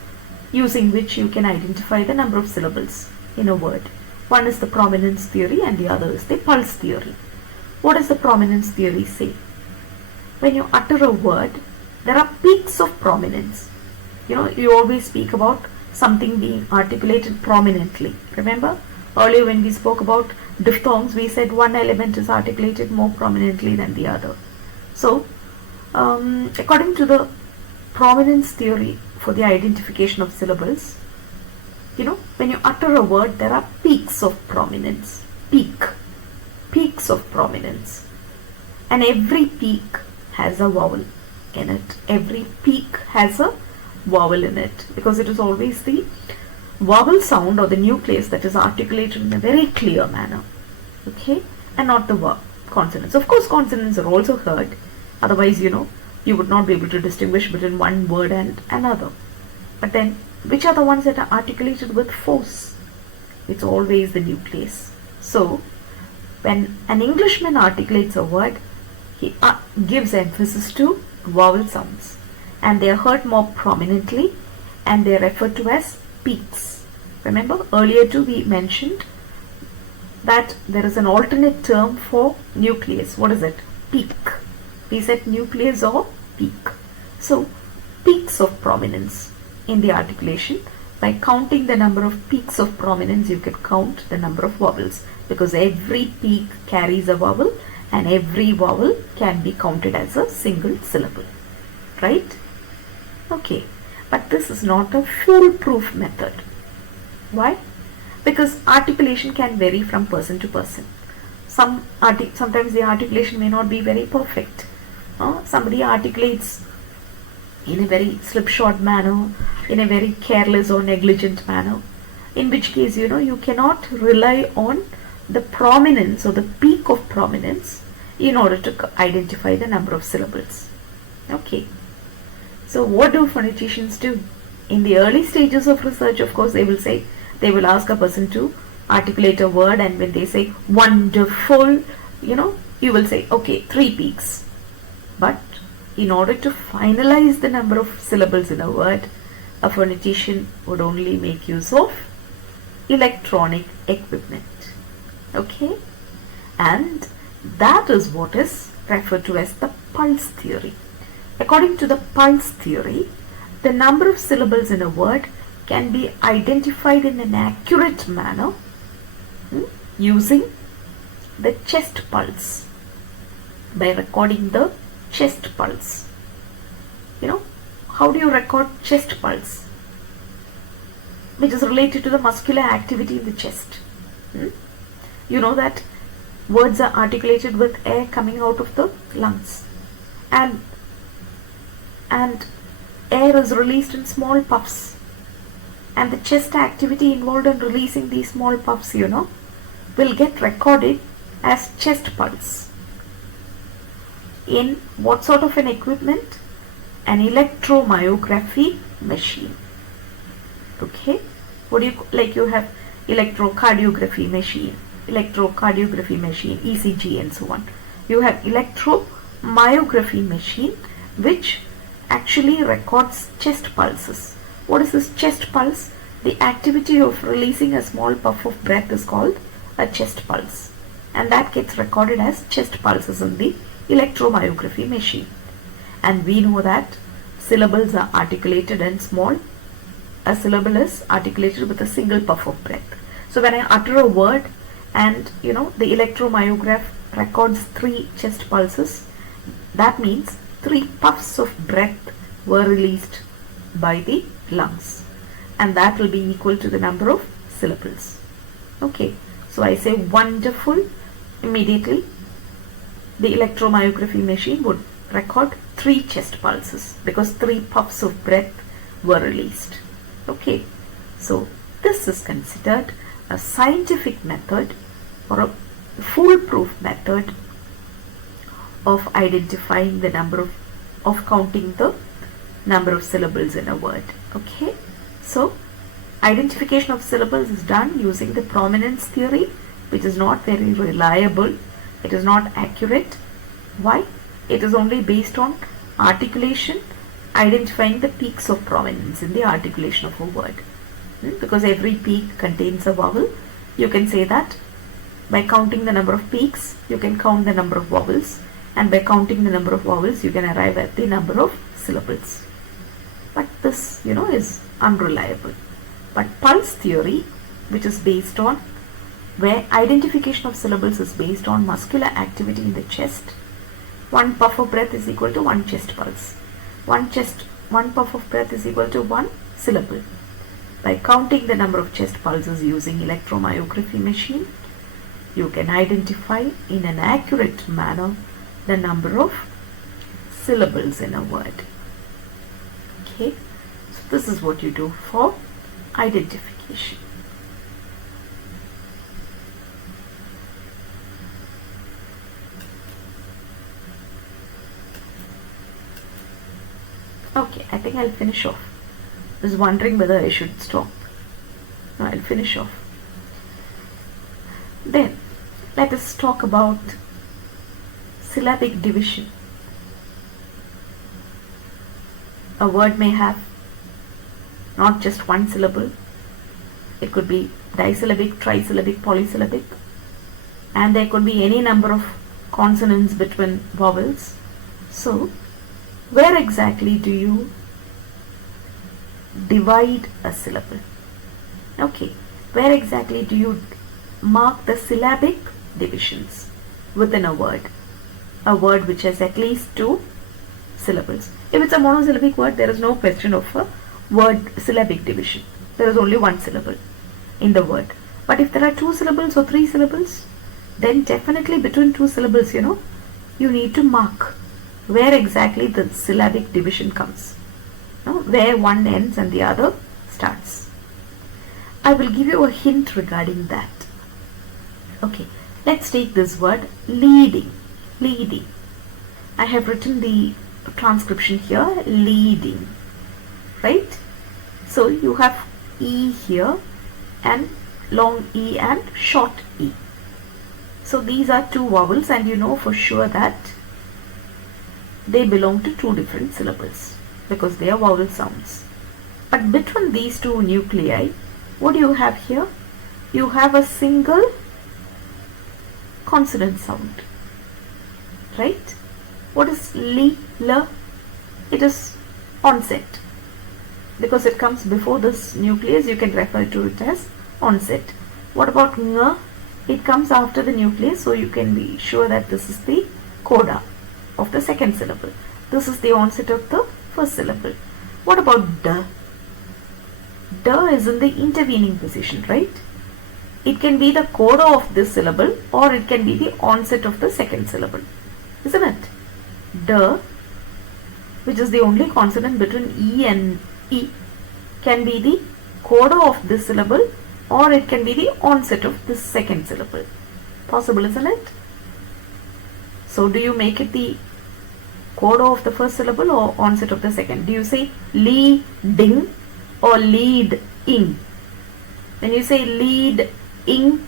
using which you can identify the number of syllables in a word. One is the prominence theory and the other is the pulse theory. What does the prominence theory say? When you utter a word, there are peaks of prominence. You always speak about something being articulated prominently. Remember, earlier when we spoke about diphthongs, we said one element is articulated more prominently than the other. So, according to the prominence theory for the identification of syllables, when you utter a word, there are peaks of prominence. Peaks of prominence. And every peak has a vowel in it. Every peak has a vowel in it, because it is always the vowel sound or the nucleus that is articulated in a very clear manner. Okay? And not the consonants. Of course, consonants are also heard. Otherwise, you would not be able to distinguish between one word and another. But then, which are the ones that are articulated with force? It's always the nucleus. So, when an Englishman articulates a word, he gives emphasis to vowel sounds, and they are heard more prominently, and they are referred to as peaks. Remember, earlier too we mentioned that there is an alternate term for nucleus. What is it? Peak. We said nucleus or peak. So, peaks of prominence in the articulation. By counting the number of peaks of prominence, you can count the number of vowels, because every peak carries a vowel and every vowel can be counted as a single syllable. Right? Okay. But this is not a foolproof method. Why? Because articulation can vary from person to person. Sometimes the articulation may not be very perfect. Somebody articulates in a very slipshod manner, in a very careless or negligent manner, in which case you cannot rely on the prominence or the peak of prominence in order to identify the number of syllables. Okay. So what do phoneticians do? In the early stages of research, of course, they will ask a person to articulate a word, and when they say wonderful, you will say, okay, 3 peaks. But in order to finalize the number of syllables in a word, a phonetician would only make use of electronic equipment. Okay? And that is what is referred to as the pulse theory. According to the pulse theory, the number of syllables in a word can be identified in an accurate manner using the chest pulse, by recording the chest pulse. How do you record chest pulse? Which is related to the muscular activity in the chest. You know that words are articulated with air coming out of the lungs, and air is released in small puffs, and the chest activity involved in releasing these small puffs will get recorded as chest pulse. In what sort of an equipment? An electromyography machine. Okay, you have electrocardiography machine, electrocardiography machine, ECG and so on. You have electromyography machine which actually records chest pulses. What is this chest pulse? The activity of releasing a small puff of breath is called a chest pulse, and that gets recorded as chest pulses in the electromyography machine. And we know that syllables are articulated and small. A syllable is articulated with a single puff of breath. So when I utter a word and the electromyograph records 3 chest pulses, that means 3 puffs of breath were released by the lungs, and that will be equal to the number of syllables. Okay, so I say wonderful, immediately the electromyography machine would record 3 chest pulses because 3 puffs of breath were released. Okay, so this is considered a scientific method or a foolproof method of identifying the number of counting the number of syllables in a word. Okay, so identification of syllables is done using the prominence theory, which is not very reliable. It is not accurate. Why? It is only based on articulation, identifying the peaks of prominence in the articulation of a word. Because every peak contains a vowel, you can say that by counting the number of peaks, you can count the number of vowels, and by counting the number of vowels, you can arrive at the number of syllables. But this, is unreliable. But pulse theory, which is based on, where identification of syllables is based on muscular activity in the chest, 1 puff of breath is equal to 1 chest pulse. 1 puff of breath is equal to 1 syllable. By counting the number of chest pulses using electromyography machine, you can identify in an accurate manner the number of syllables in a word. Okay, so this is what you do for identification. Okay, I think I'll finish off. I was wondering whether I should stop. No, I'll finish off. Then, let us talk about syllabic division. A word may have not just 1 syllable. It could be disyllabic, trisyllabic, polysyllabic, and there could be any number of consonants between vowels. So, where exactly do you divide a syllable? Okay, where exactly do you mark the syllabic divisions within a word? A word which has at least 2 syllables. If it's a monosyllabic word, there is no question of a word syllabic division. There is only 1 syllable in the word. But if there are 2 syllables or 3 syllables, then definitely between 2 syllables, you need to mark where exactly the syllabic division comes. Where one ends and the other starts. I will give you a hint regarding that. Okay, let's take this word leading. Leading. I have written the transcription here, leading. Right? So you have E here and long E and short E. So these are 2 vowels, and you know for sure that they belong to 2 different syllables because they are vowel sounds. But between these 2 nuclei, what do you have here? You have a single consonant sound. Right? What is li, la? It is onset. Because it comes before this nucleus, you can refer to it as onset. What about ng? It comes after the nucleus, so you can be sure that this is the coda of the second syllable. This is the onset of the first syllable. What about d? D is in the intervening position, right? It can be the coda of this syllable or it can be the onset of the second syllable, isn't it? D, which is the only consonant between E and E, can be the coda of this syllable or it can be the onset of this second syllable. Possible, isn't it? So do you make it the coda of the first syllable or onset of the second? Do you say leading or lead-ing? When you say lead-ing,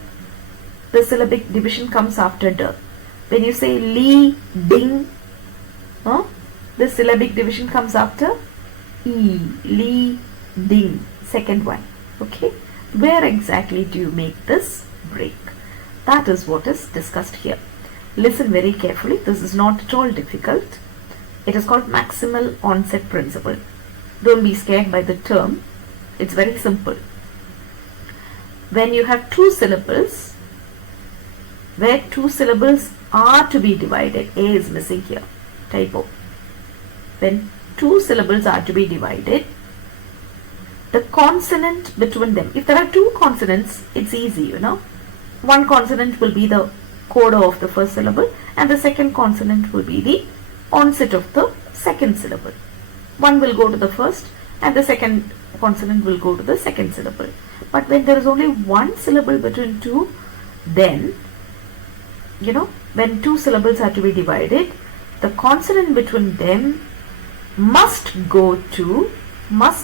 the syllabic division comes after d. When you say li, ding, the syllabic division comes after e, li, ding, second one. Okay, where exactly do you make this break? That is what is discussed here. Listen very carefully. This is not at all difficult. It is called maximal onset principle. Don't be scared by the term. It's very simple. When you have two syllables, where two syllables are to be divided, A is missing here, typo. When two syllables are to be divided, the consonant between them, if there are two consonants, it's easy, you know. One consonant will be the coda of the first syllable and the second consonant will be the onset of the second syllable. One will go to the first and the second consonant will go to the second syllable. But when there is only one syllable between two, then, you know, when two syllables are to be divided, the consonant between them must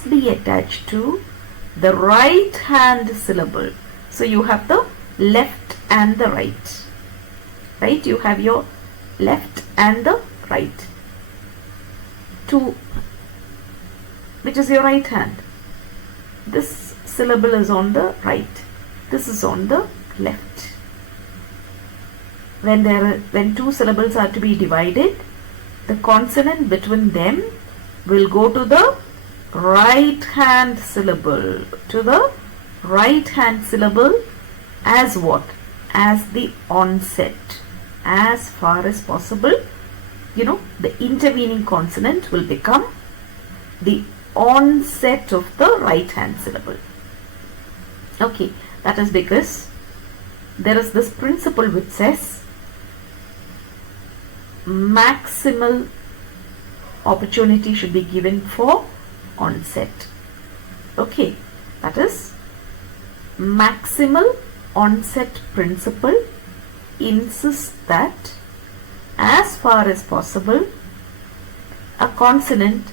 be attached to the right hand syllable. So you have the left and the right. Right? You have your left and the right. Which is your right hand. This syllable is on the right. This is on the left. When two syllables are to be divided, the consonant between them will go to the right hand syllable. To the right hand syllable as what? As the onset. As far as possible, you know, the intervening consonant will become the onset of the right hand syllable. Okay, that is because there is this principle which says maximal opportunity should be given for onset. Okay, that is maximal onset principle insists that as far as possible a consonant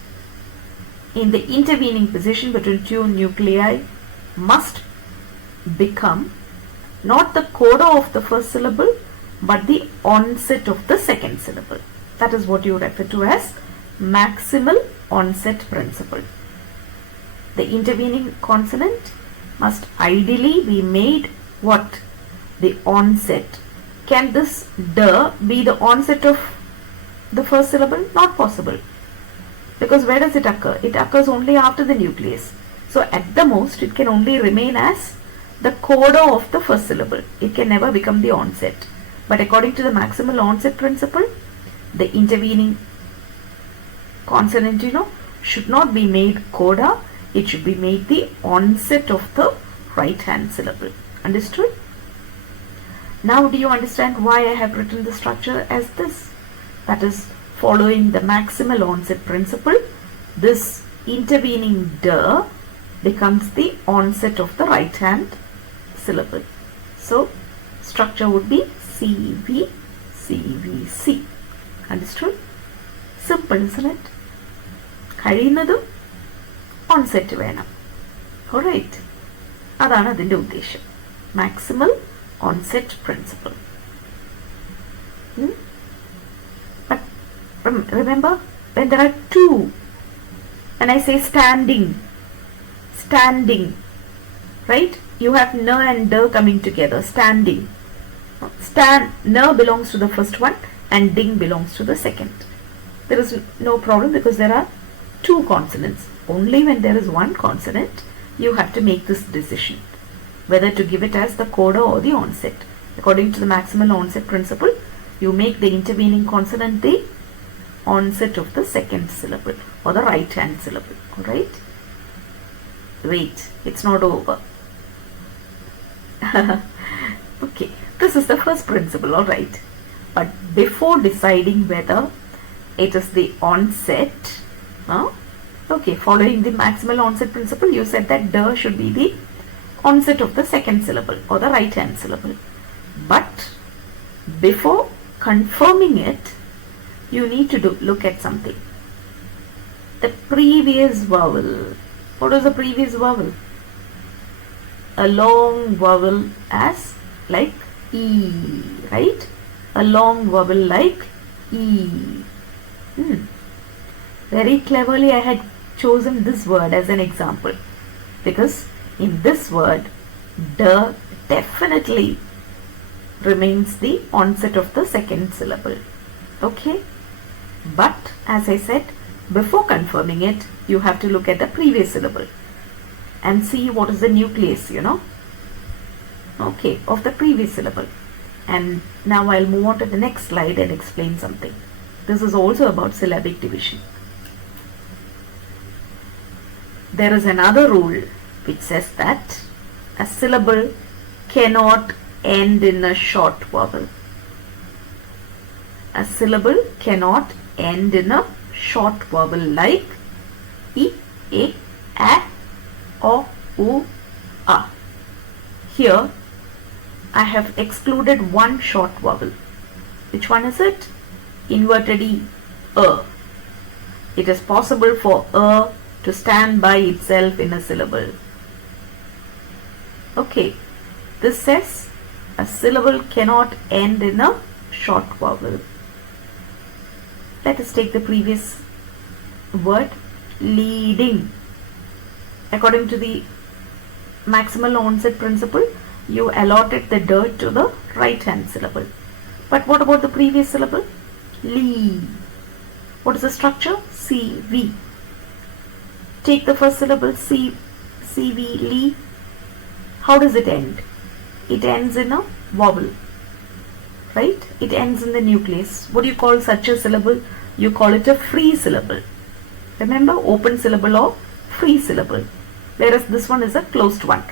in the intervening position between two nuclei must become not the coda of the first syllable but the onset of the second syllable. That is what you refer to as maximal onset principle. The intervening consonant must ideally be made what? The onset. Can this d be the onset of the first syllable? Not possible. Because where does it occur? It occurs only after the nucleus. So at the most it can only remain as the coda of the first syllable. It can never become the onset. But according to the maximal onset principle, the intervening consonant, you know, should not be made coda. It should be made the onset of the right hand syllable. Understood? Now do you understand why I have written the structure as this? That is, following the maximal onset principle, this intervening d becomes the onset of the right hand syllable. So structure would be CV, CVC. Understood? Simple, isn't it? കഴിയുന്നതും onset വേണം. Alright. അതാണ് അതിൻ്റെ ഉദ്ദേശം. Maximal onset principle. But remember, when there are two, when I say standing, right? You have n and d coming together, standing. N belongs to the first one and ding belongs to the second. There is no problem because there are two consonants. Only when there is one consonant, you have to make this decision whether to give it as the coda or the onset. According to the maximal onset principle, you make the intervening consonant the onset of the second syllable or the right hand syllable. Alright? Wait, it's not over. Okay, this is the first principle, alright. But before deciding whether it is the onset, okay, following the maximal onset principle, you said that d should be the onset of the second syllable or the right hand syllable. But before confirming it, you need to look at something. The previous vowel. What is the previous vowel? A long vowel as like E, right? A long vowel like E. Very cleverly I had chosen this word as an example, because in this word the definitely remains the onset of the second syllable. Okay, but as I said, before confirming it, you have to look at the previous syllable and see what is the nucleus, okay, of the previous syllable. And now I'll move on to the next slide and explain something. This is also about syllabic division. There is another rule which says that a syllable cannot end in a short vowel. A syllable cannot end in a short vowel like E, A, O, U, A. Here I have excluded one short vowel. Which one is it? Inverted E, A. It is possible for A to stand by itself in a syllable. Okay, this says a syllable cannot end in a short vowel. Let us take the previous word, leading. According to the maximal onset principle, you allotted the dirt to the right hand syllable. But what about the previous syllable? Lee. What is the structure? CV. Take the first syllable, CV, Lee. How does it end? It ends in a vowel, right? It ends in the nucleus. What do you call such a syllable? You call it a free syllable. Remember, open syllable or free syllable. Whereas this one is a closed one.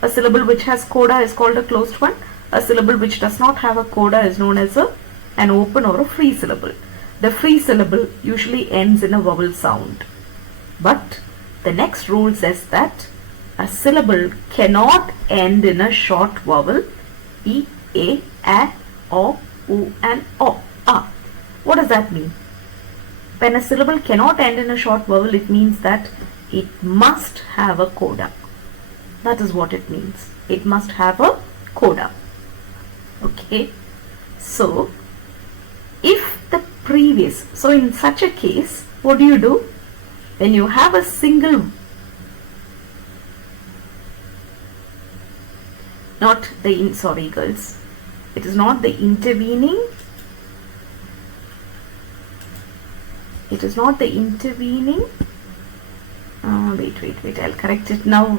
A syllable which has coda is called a closed one. A syllable which does not have a coda is known as an open or a free syllable. The free syllable usually ends in a vowel sound. But the next rule says that a syllable cannot end in a short vowel E, A, O, U and O, A. What does that mean? When a syllable cannot end in a short vowel, it means that it must have a coda. That is what it means. It must have a coda. Okay. So, if the previous, so in such a case, what do? When you have a single, not the, sorry girls, it is not the intervening, it is not the intervening, wait, I'll correct it now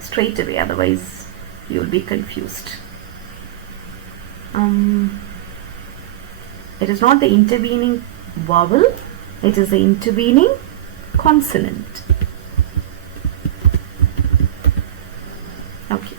straight away, otherwise you will be confused. It is not the intervening vowel, it is the intervening consonant. Okay.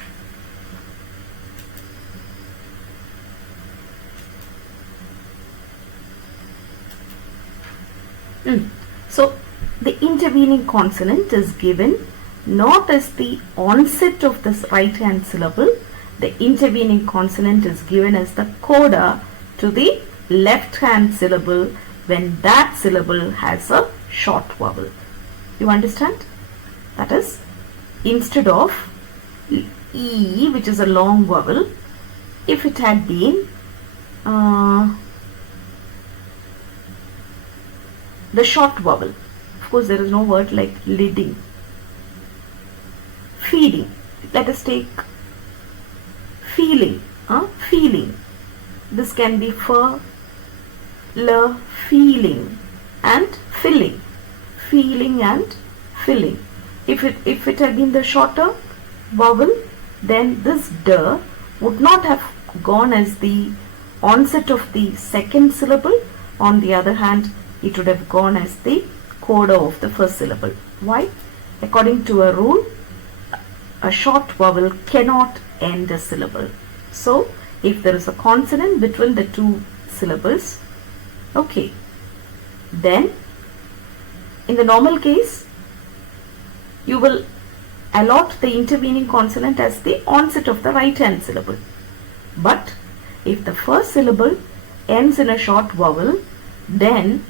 So the intervening consonant is given not as the onset of this right hand syllable. The intervening consonant is given as the coda to the left hand syllable when that syllable has a short vowel. You understand? That is, instead of E, which is a long vowel, if it had been the short vowel, of course there is no word like leading, feeding, let us take feeling, feeling, this can be feeling and filling, feeling and filling. If it had been the shorter vowel, then this d would not have gone as the onset of the second syllable. On the other hand, it would have gone as the coda of the first syllable. Why? According to a rule, a short vowel cannot end a syllable. So, if there is a consonant between the two syllables, okay, then in the normal case, you will allot the intervening consonant as the onset of the right hand syllable. But if the first syllable ends in a short vowel, then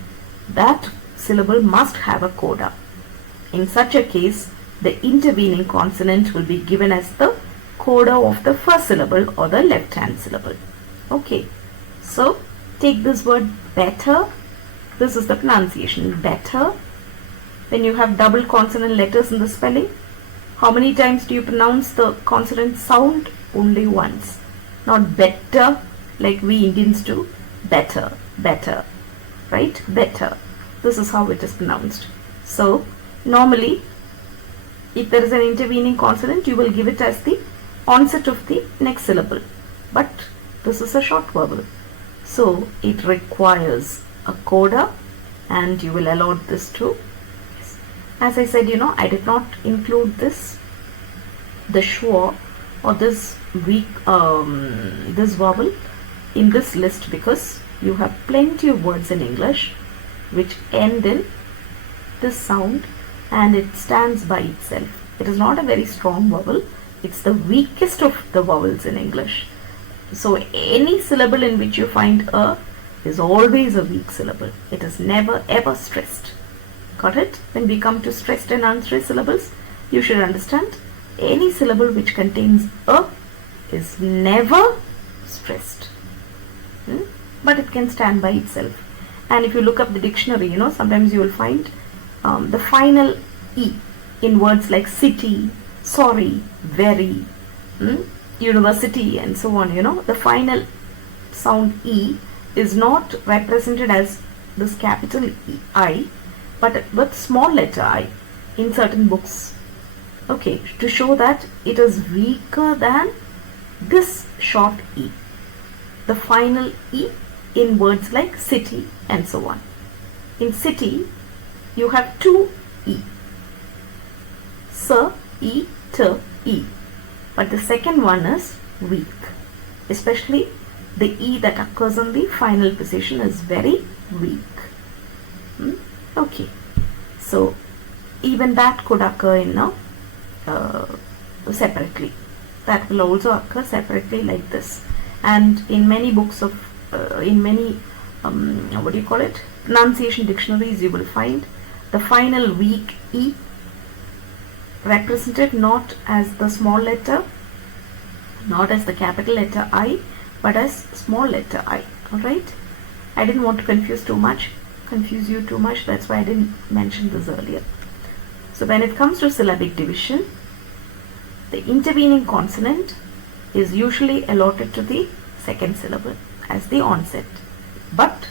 that syllable must have a coda. In such a case, the intervening consonant will be given as the coda of the first syllable or the left hand syllable. Okay, so take this word better. This is the pronunciation, better. When you have double consonant letters in the spelling, how many times do you pronounce the consonant sound? Only once. Not better like we Indians do. Better, better, right? Better. This is how it is pronounced. So normally, if there is an intervening consonant, you will give it as the onset of the next syllable. But this is a short vowel, so it requires a coda, and you will allot this to. As I said, I did not include this, the schwa or this weak, this vowel in this list because you have plenty of words in English which end in this sound and it stands by itself. It is not a very strong vowel. It's the weakest of the vowels in English. So any syllable in which you find a is always a weak syllable. It is never ever stressed. Got it? When we come to stressed and unstressed syllables, you should understand any syllable which contains a is never stressed. But it can stand by itself. And if you look up the dictionary, sometimes you will find the final E in words like city, sorry, very, university and so on, the final sound E is not represented as this capital I, but with small letter I in certain books. Okay, to show that it is weaker than this short E, the final E in words like city and so on. In city, you have two E, S, E, T, E, but the second one is weak, especially the E that occurs on the final position is very weak. Okay, so even that could occur in separately. That will also occur separately like this. And in many books of, in many, pronunciation dictionaries, you will find the final weak E represented not as the small letter, not as the capital letter I, but as small letter I. Alright? I didn't want to confuse you too much, that's why I didn't mention this earlier. So when it comes to syllabic division, the intervening consonant is usually allotted to the second syllable as the onset. But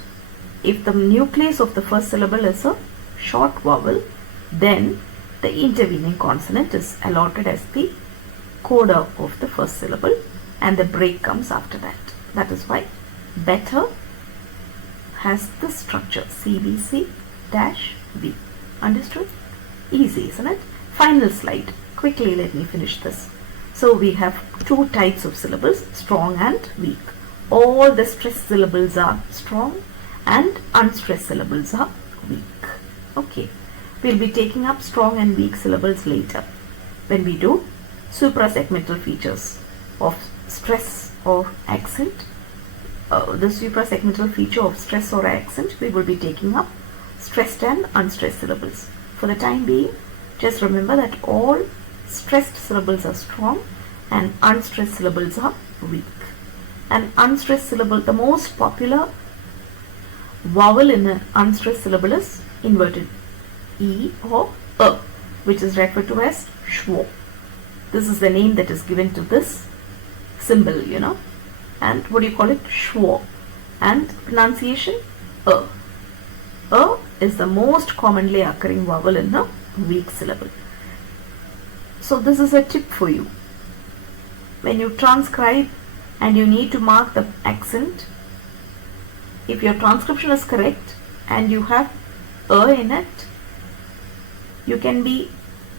if the nucleus of the first syllable is a short vowel, then the intervening consonant is allotted as the coda of the first syllable and the break comes after that. That is why better has this structure CBC-V. Understood? Easy, isn't it? Final slide. Quickly let me finish this. So we have two types of syllables, strong and weak. All the stressed syllables are strong and unstressed syllables are weak. Okay. We'll be taking up strong and weak syllables later when we do suprasegmental features of stress or accent. The suprasegmental feature of stress or accent, we will be taking up stressed and unstressed syllables. For the time being, just remember that all stressed syllables are strong and unstressed syllables are weak. An unstressed syllable, the most popular vowel in an unstressed syllable is inverted E or A, which is referred to as schwa. This is the name that is given to this symbol, and what do you call it? Schwa. And pronunciation A. A is the most commonly occurring vowel in a weak syllable. So this is a tip for you. When you transcribe and you need to mark the accent, if your transcription is correct and you have A in it, you can be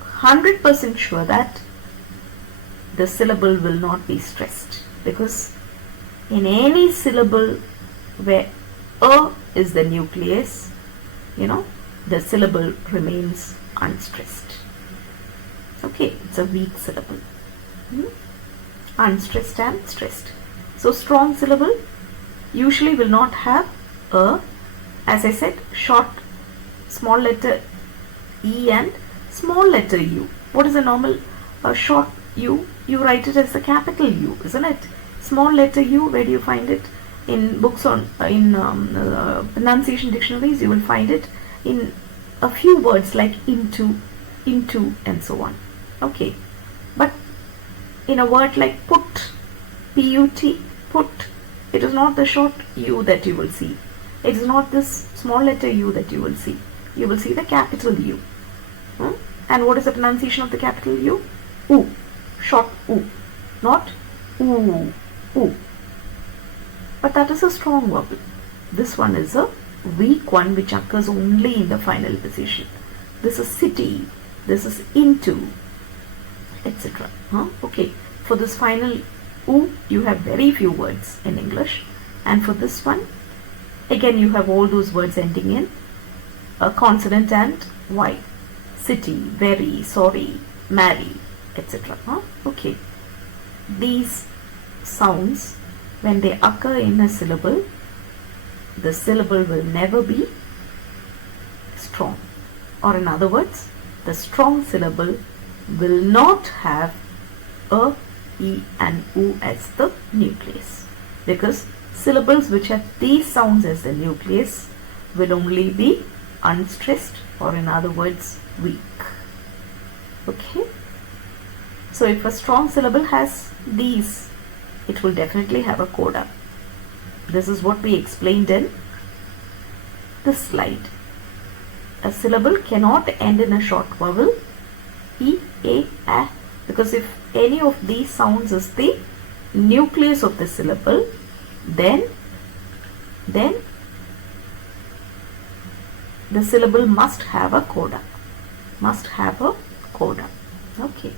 100% sure that the syllable will not be stressed, because in any syllable where A is the nucleus, the syllable remains unstressed. Okay, it's a weak syllable. Unstressed and stressed. So strong syllable usually will not have A. As I said, short small letter E and small letter U. What is a normal short you write it as the capital U, isn't it? Small letter U, where do you find it? In books on pronunciation dictionaries, you will find it in a few words like into, and so on. Okay, but in a word like put, P-U-T, put, it is not the short U that you will see. It is not this small letter U that you will see. You will see the capital U. And what is the pronunciation of the capital U? U, short U, not oo, oo. But that is a strong vowel. This one is a weak one which occurs only in the final position. This is city, this is into, etc. Okay, for this final U, you have very few words in English, and for this one, again you have all those words ending in a consonant and Y. City, very, sorry, marry, etc. Okay, these sounds, when they occur in a syllable, the syllable will never be strong, or in other words, the strong syllable will not have a, E and U as the nucleus, because syllables which have these sounds as the nucleus will only be unstressed, or in other words, weak. Okay, so if a strong syllable has these, it will definitely have a coda. This is what we explained in this slide. A syllable cannot end in a short vowel, E, A, A, because if any of these sounds is the nucleus of the syllable, then the syllable must have a coda. Must have a coda. Okay.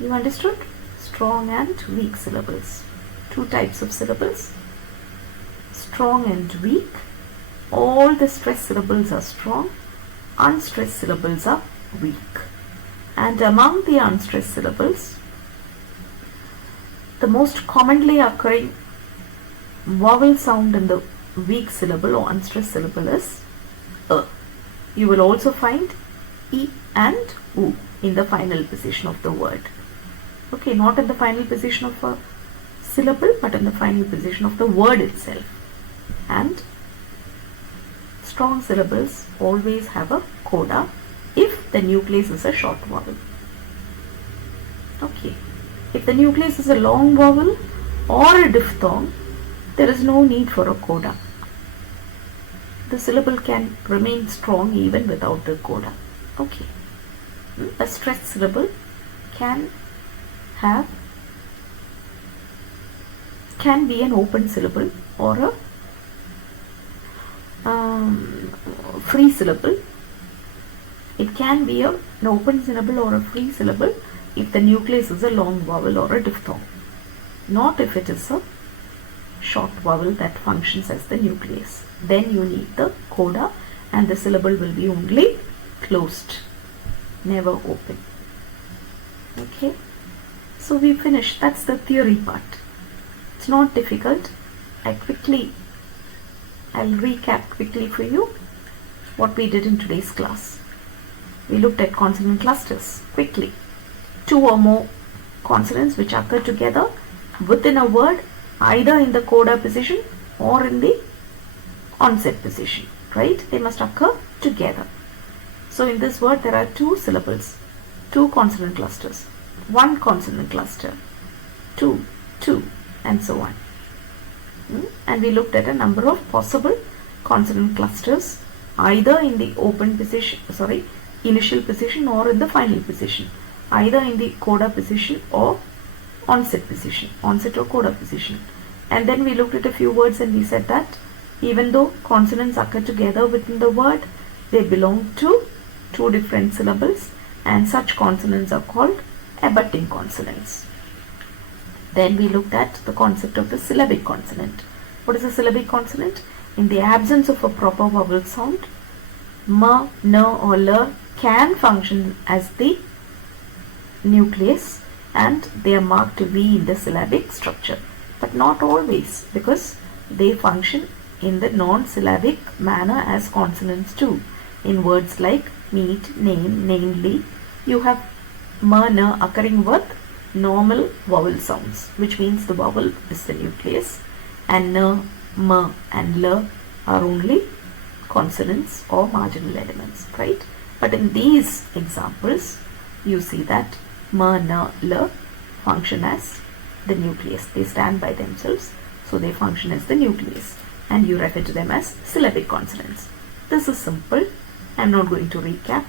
You understood? Strong and weak syllables. Two types of syllables. Strong and weak. All the stressed syllables are strong. Unstressed syllables are weak. And among the unstressed syllables, the most commonly occurring vowel sound in the weak syllable or unstressed syllable is A. You will also find E and U in the final position of the word. Okay, not in the final position of a syllable, but in the final position of the word itself. And strong syllables always have a coda if the nucleus is a short vowel. Okay, if the nucleus is a long vowel or a diphthong, there is no need for a coda. The syllable can remain strong even without the coda. Okay, a stressed syllable can be an open syllable or a free syllable. It can be an open syllable or a free syllable if the nucleus is a long vowel or a diphthong, not if it is a short vowel that functions as the nucleus. Then you need the coda and the syllable will be only closed, never open. Okay, so we finished. That's the theory part. It's not difficult. I'll recap quickly for you what we did in today's class. We looked at consonant clusters quickly. Two or more consonants which occur together within a word, either in the coda position or in the onset position, right? They must occur together. So in this word there are two syllables, two consonant clusters, one consonant cluster, two, and so on. And we looked at a number of possible consonant clusters either in the open position, initial position, or in the final position, either in the coda position or onset position, onset or coda position. And then we looked at a few words and we said that even though consonants occur together within the word, they belong to two different syllables, and such consonants are called abutting consonants. Then we looked at the concept of the syllabic consonant. What is a syllabic consonant? In the absence of a proper vowel sound, m, n or l can function as the nucleus and they are marked V in the syllabic structure, but not always, because they function in the non-syllabic manner as consonants too. In words like meet, name, namely, you have ma, na occurring with normal vowel sounds, which means the vowel is the nucleus, and na, ma and la are only consonants or marginal elements, right? But in these examples, you see that ma, na, la function as the nucleus. They stand by themselves, so they function as the nucleus, and you refer to them as syllabic consonants. This is simple. I'm not going to recap.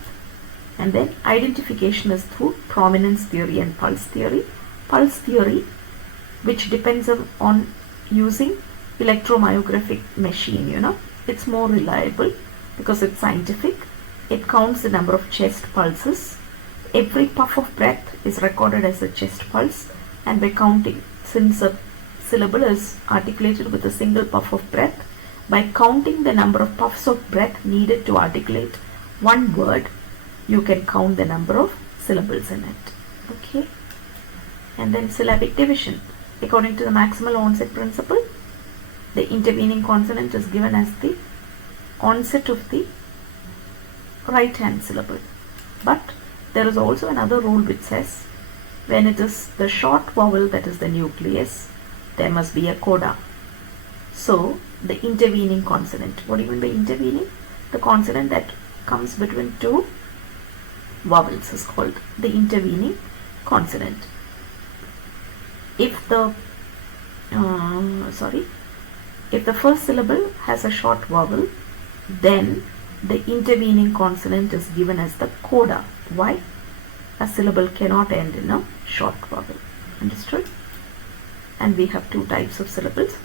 And then identification is through prominence theory and pulse theory. Pulse theory, which depends on using electromyographic machine, it's more reliable because it's scientific. It counts the number of chest pulses. Every puff of breath is recorded as a chest pulse, and by counting, since a syllable is articulated with a single puff of breath, by counting the number of puffs of breath needed to articulate one word, you can count the number of syllables in it. Okay. And then syllabic division. According to the maximal onset principle, the intervening consonant is given as the onset of the right hand syllable. But there is also another rule which says when it is the short vowel that is the nucleus, there must be a coda. So the intervening consonant, what do you mean by intervening? The consonant that comes between two vowels is called the intervening consonant. If the first syllable has a short vowel, then the intervening consonant is given as the coda. Why? A syllable cannot end in a short vowel. Understood? And we have two types of syllables,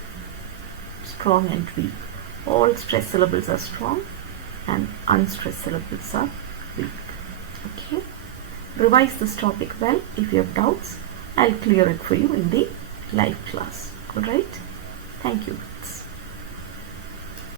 strong and weak. All stressed syllables are strong and unstressed syllables are weak. Okay. Revise this topic well. If you have doubts, I'll clear it for you in the live class. Alright? Thank you.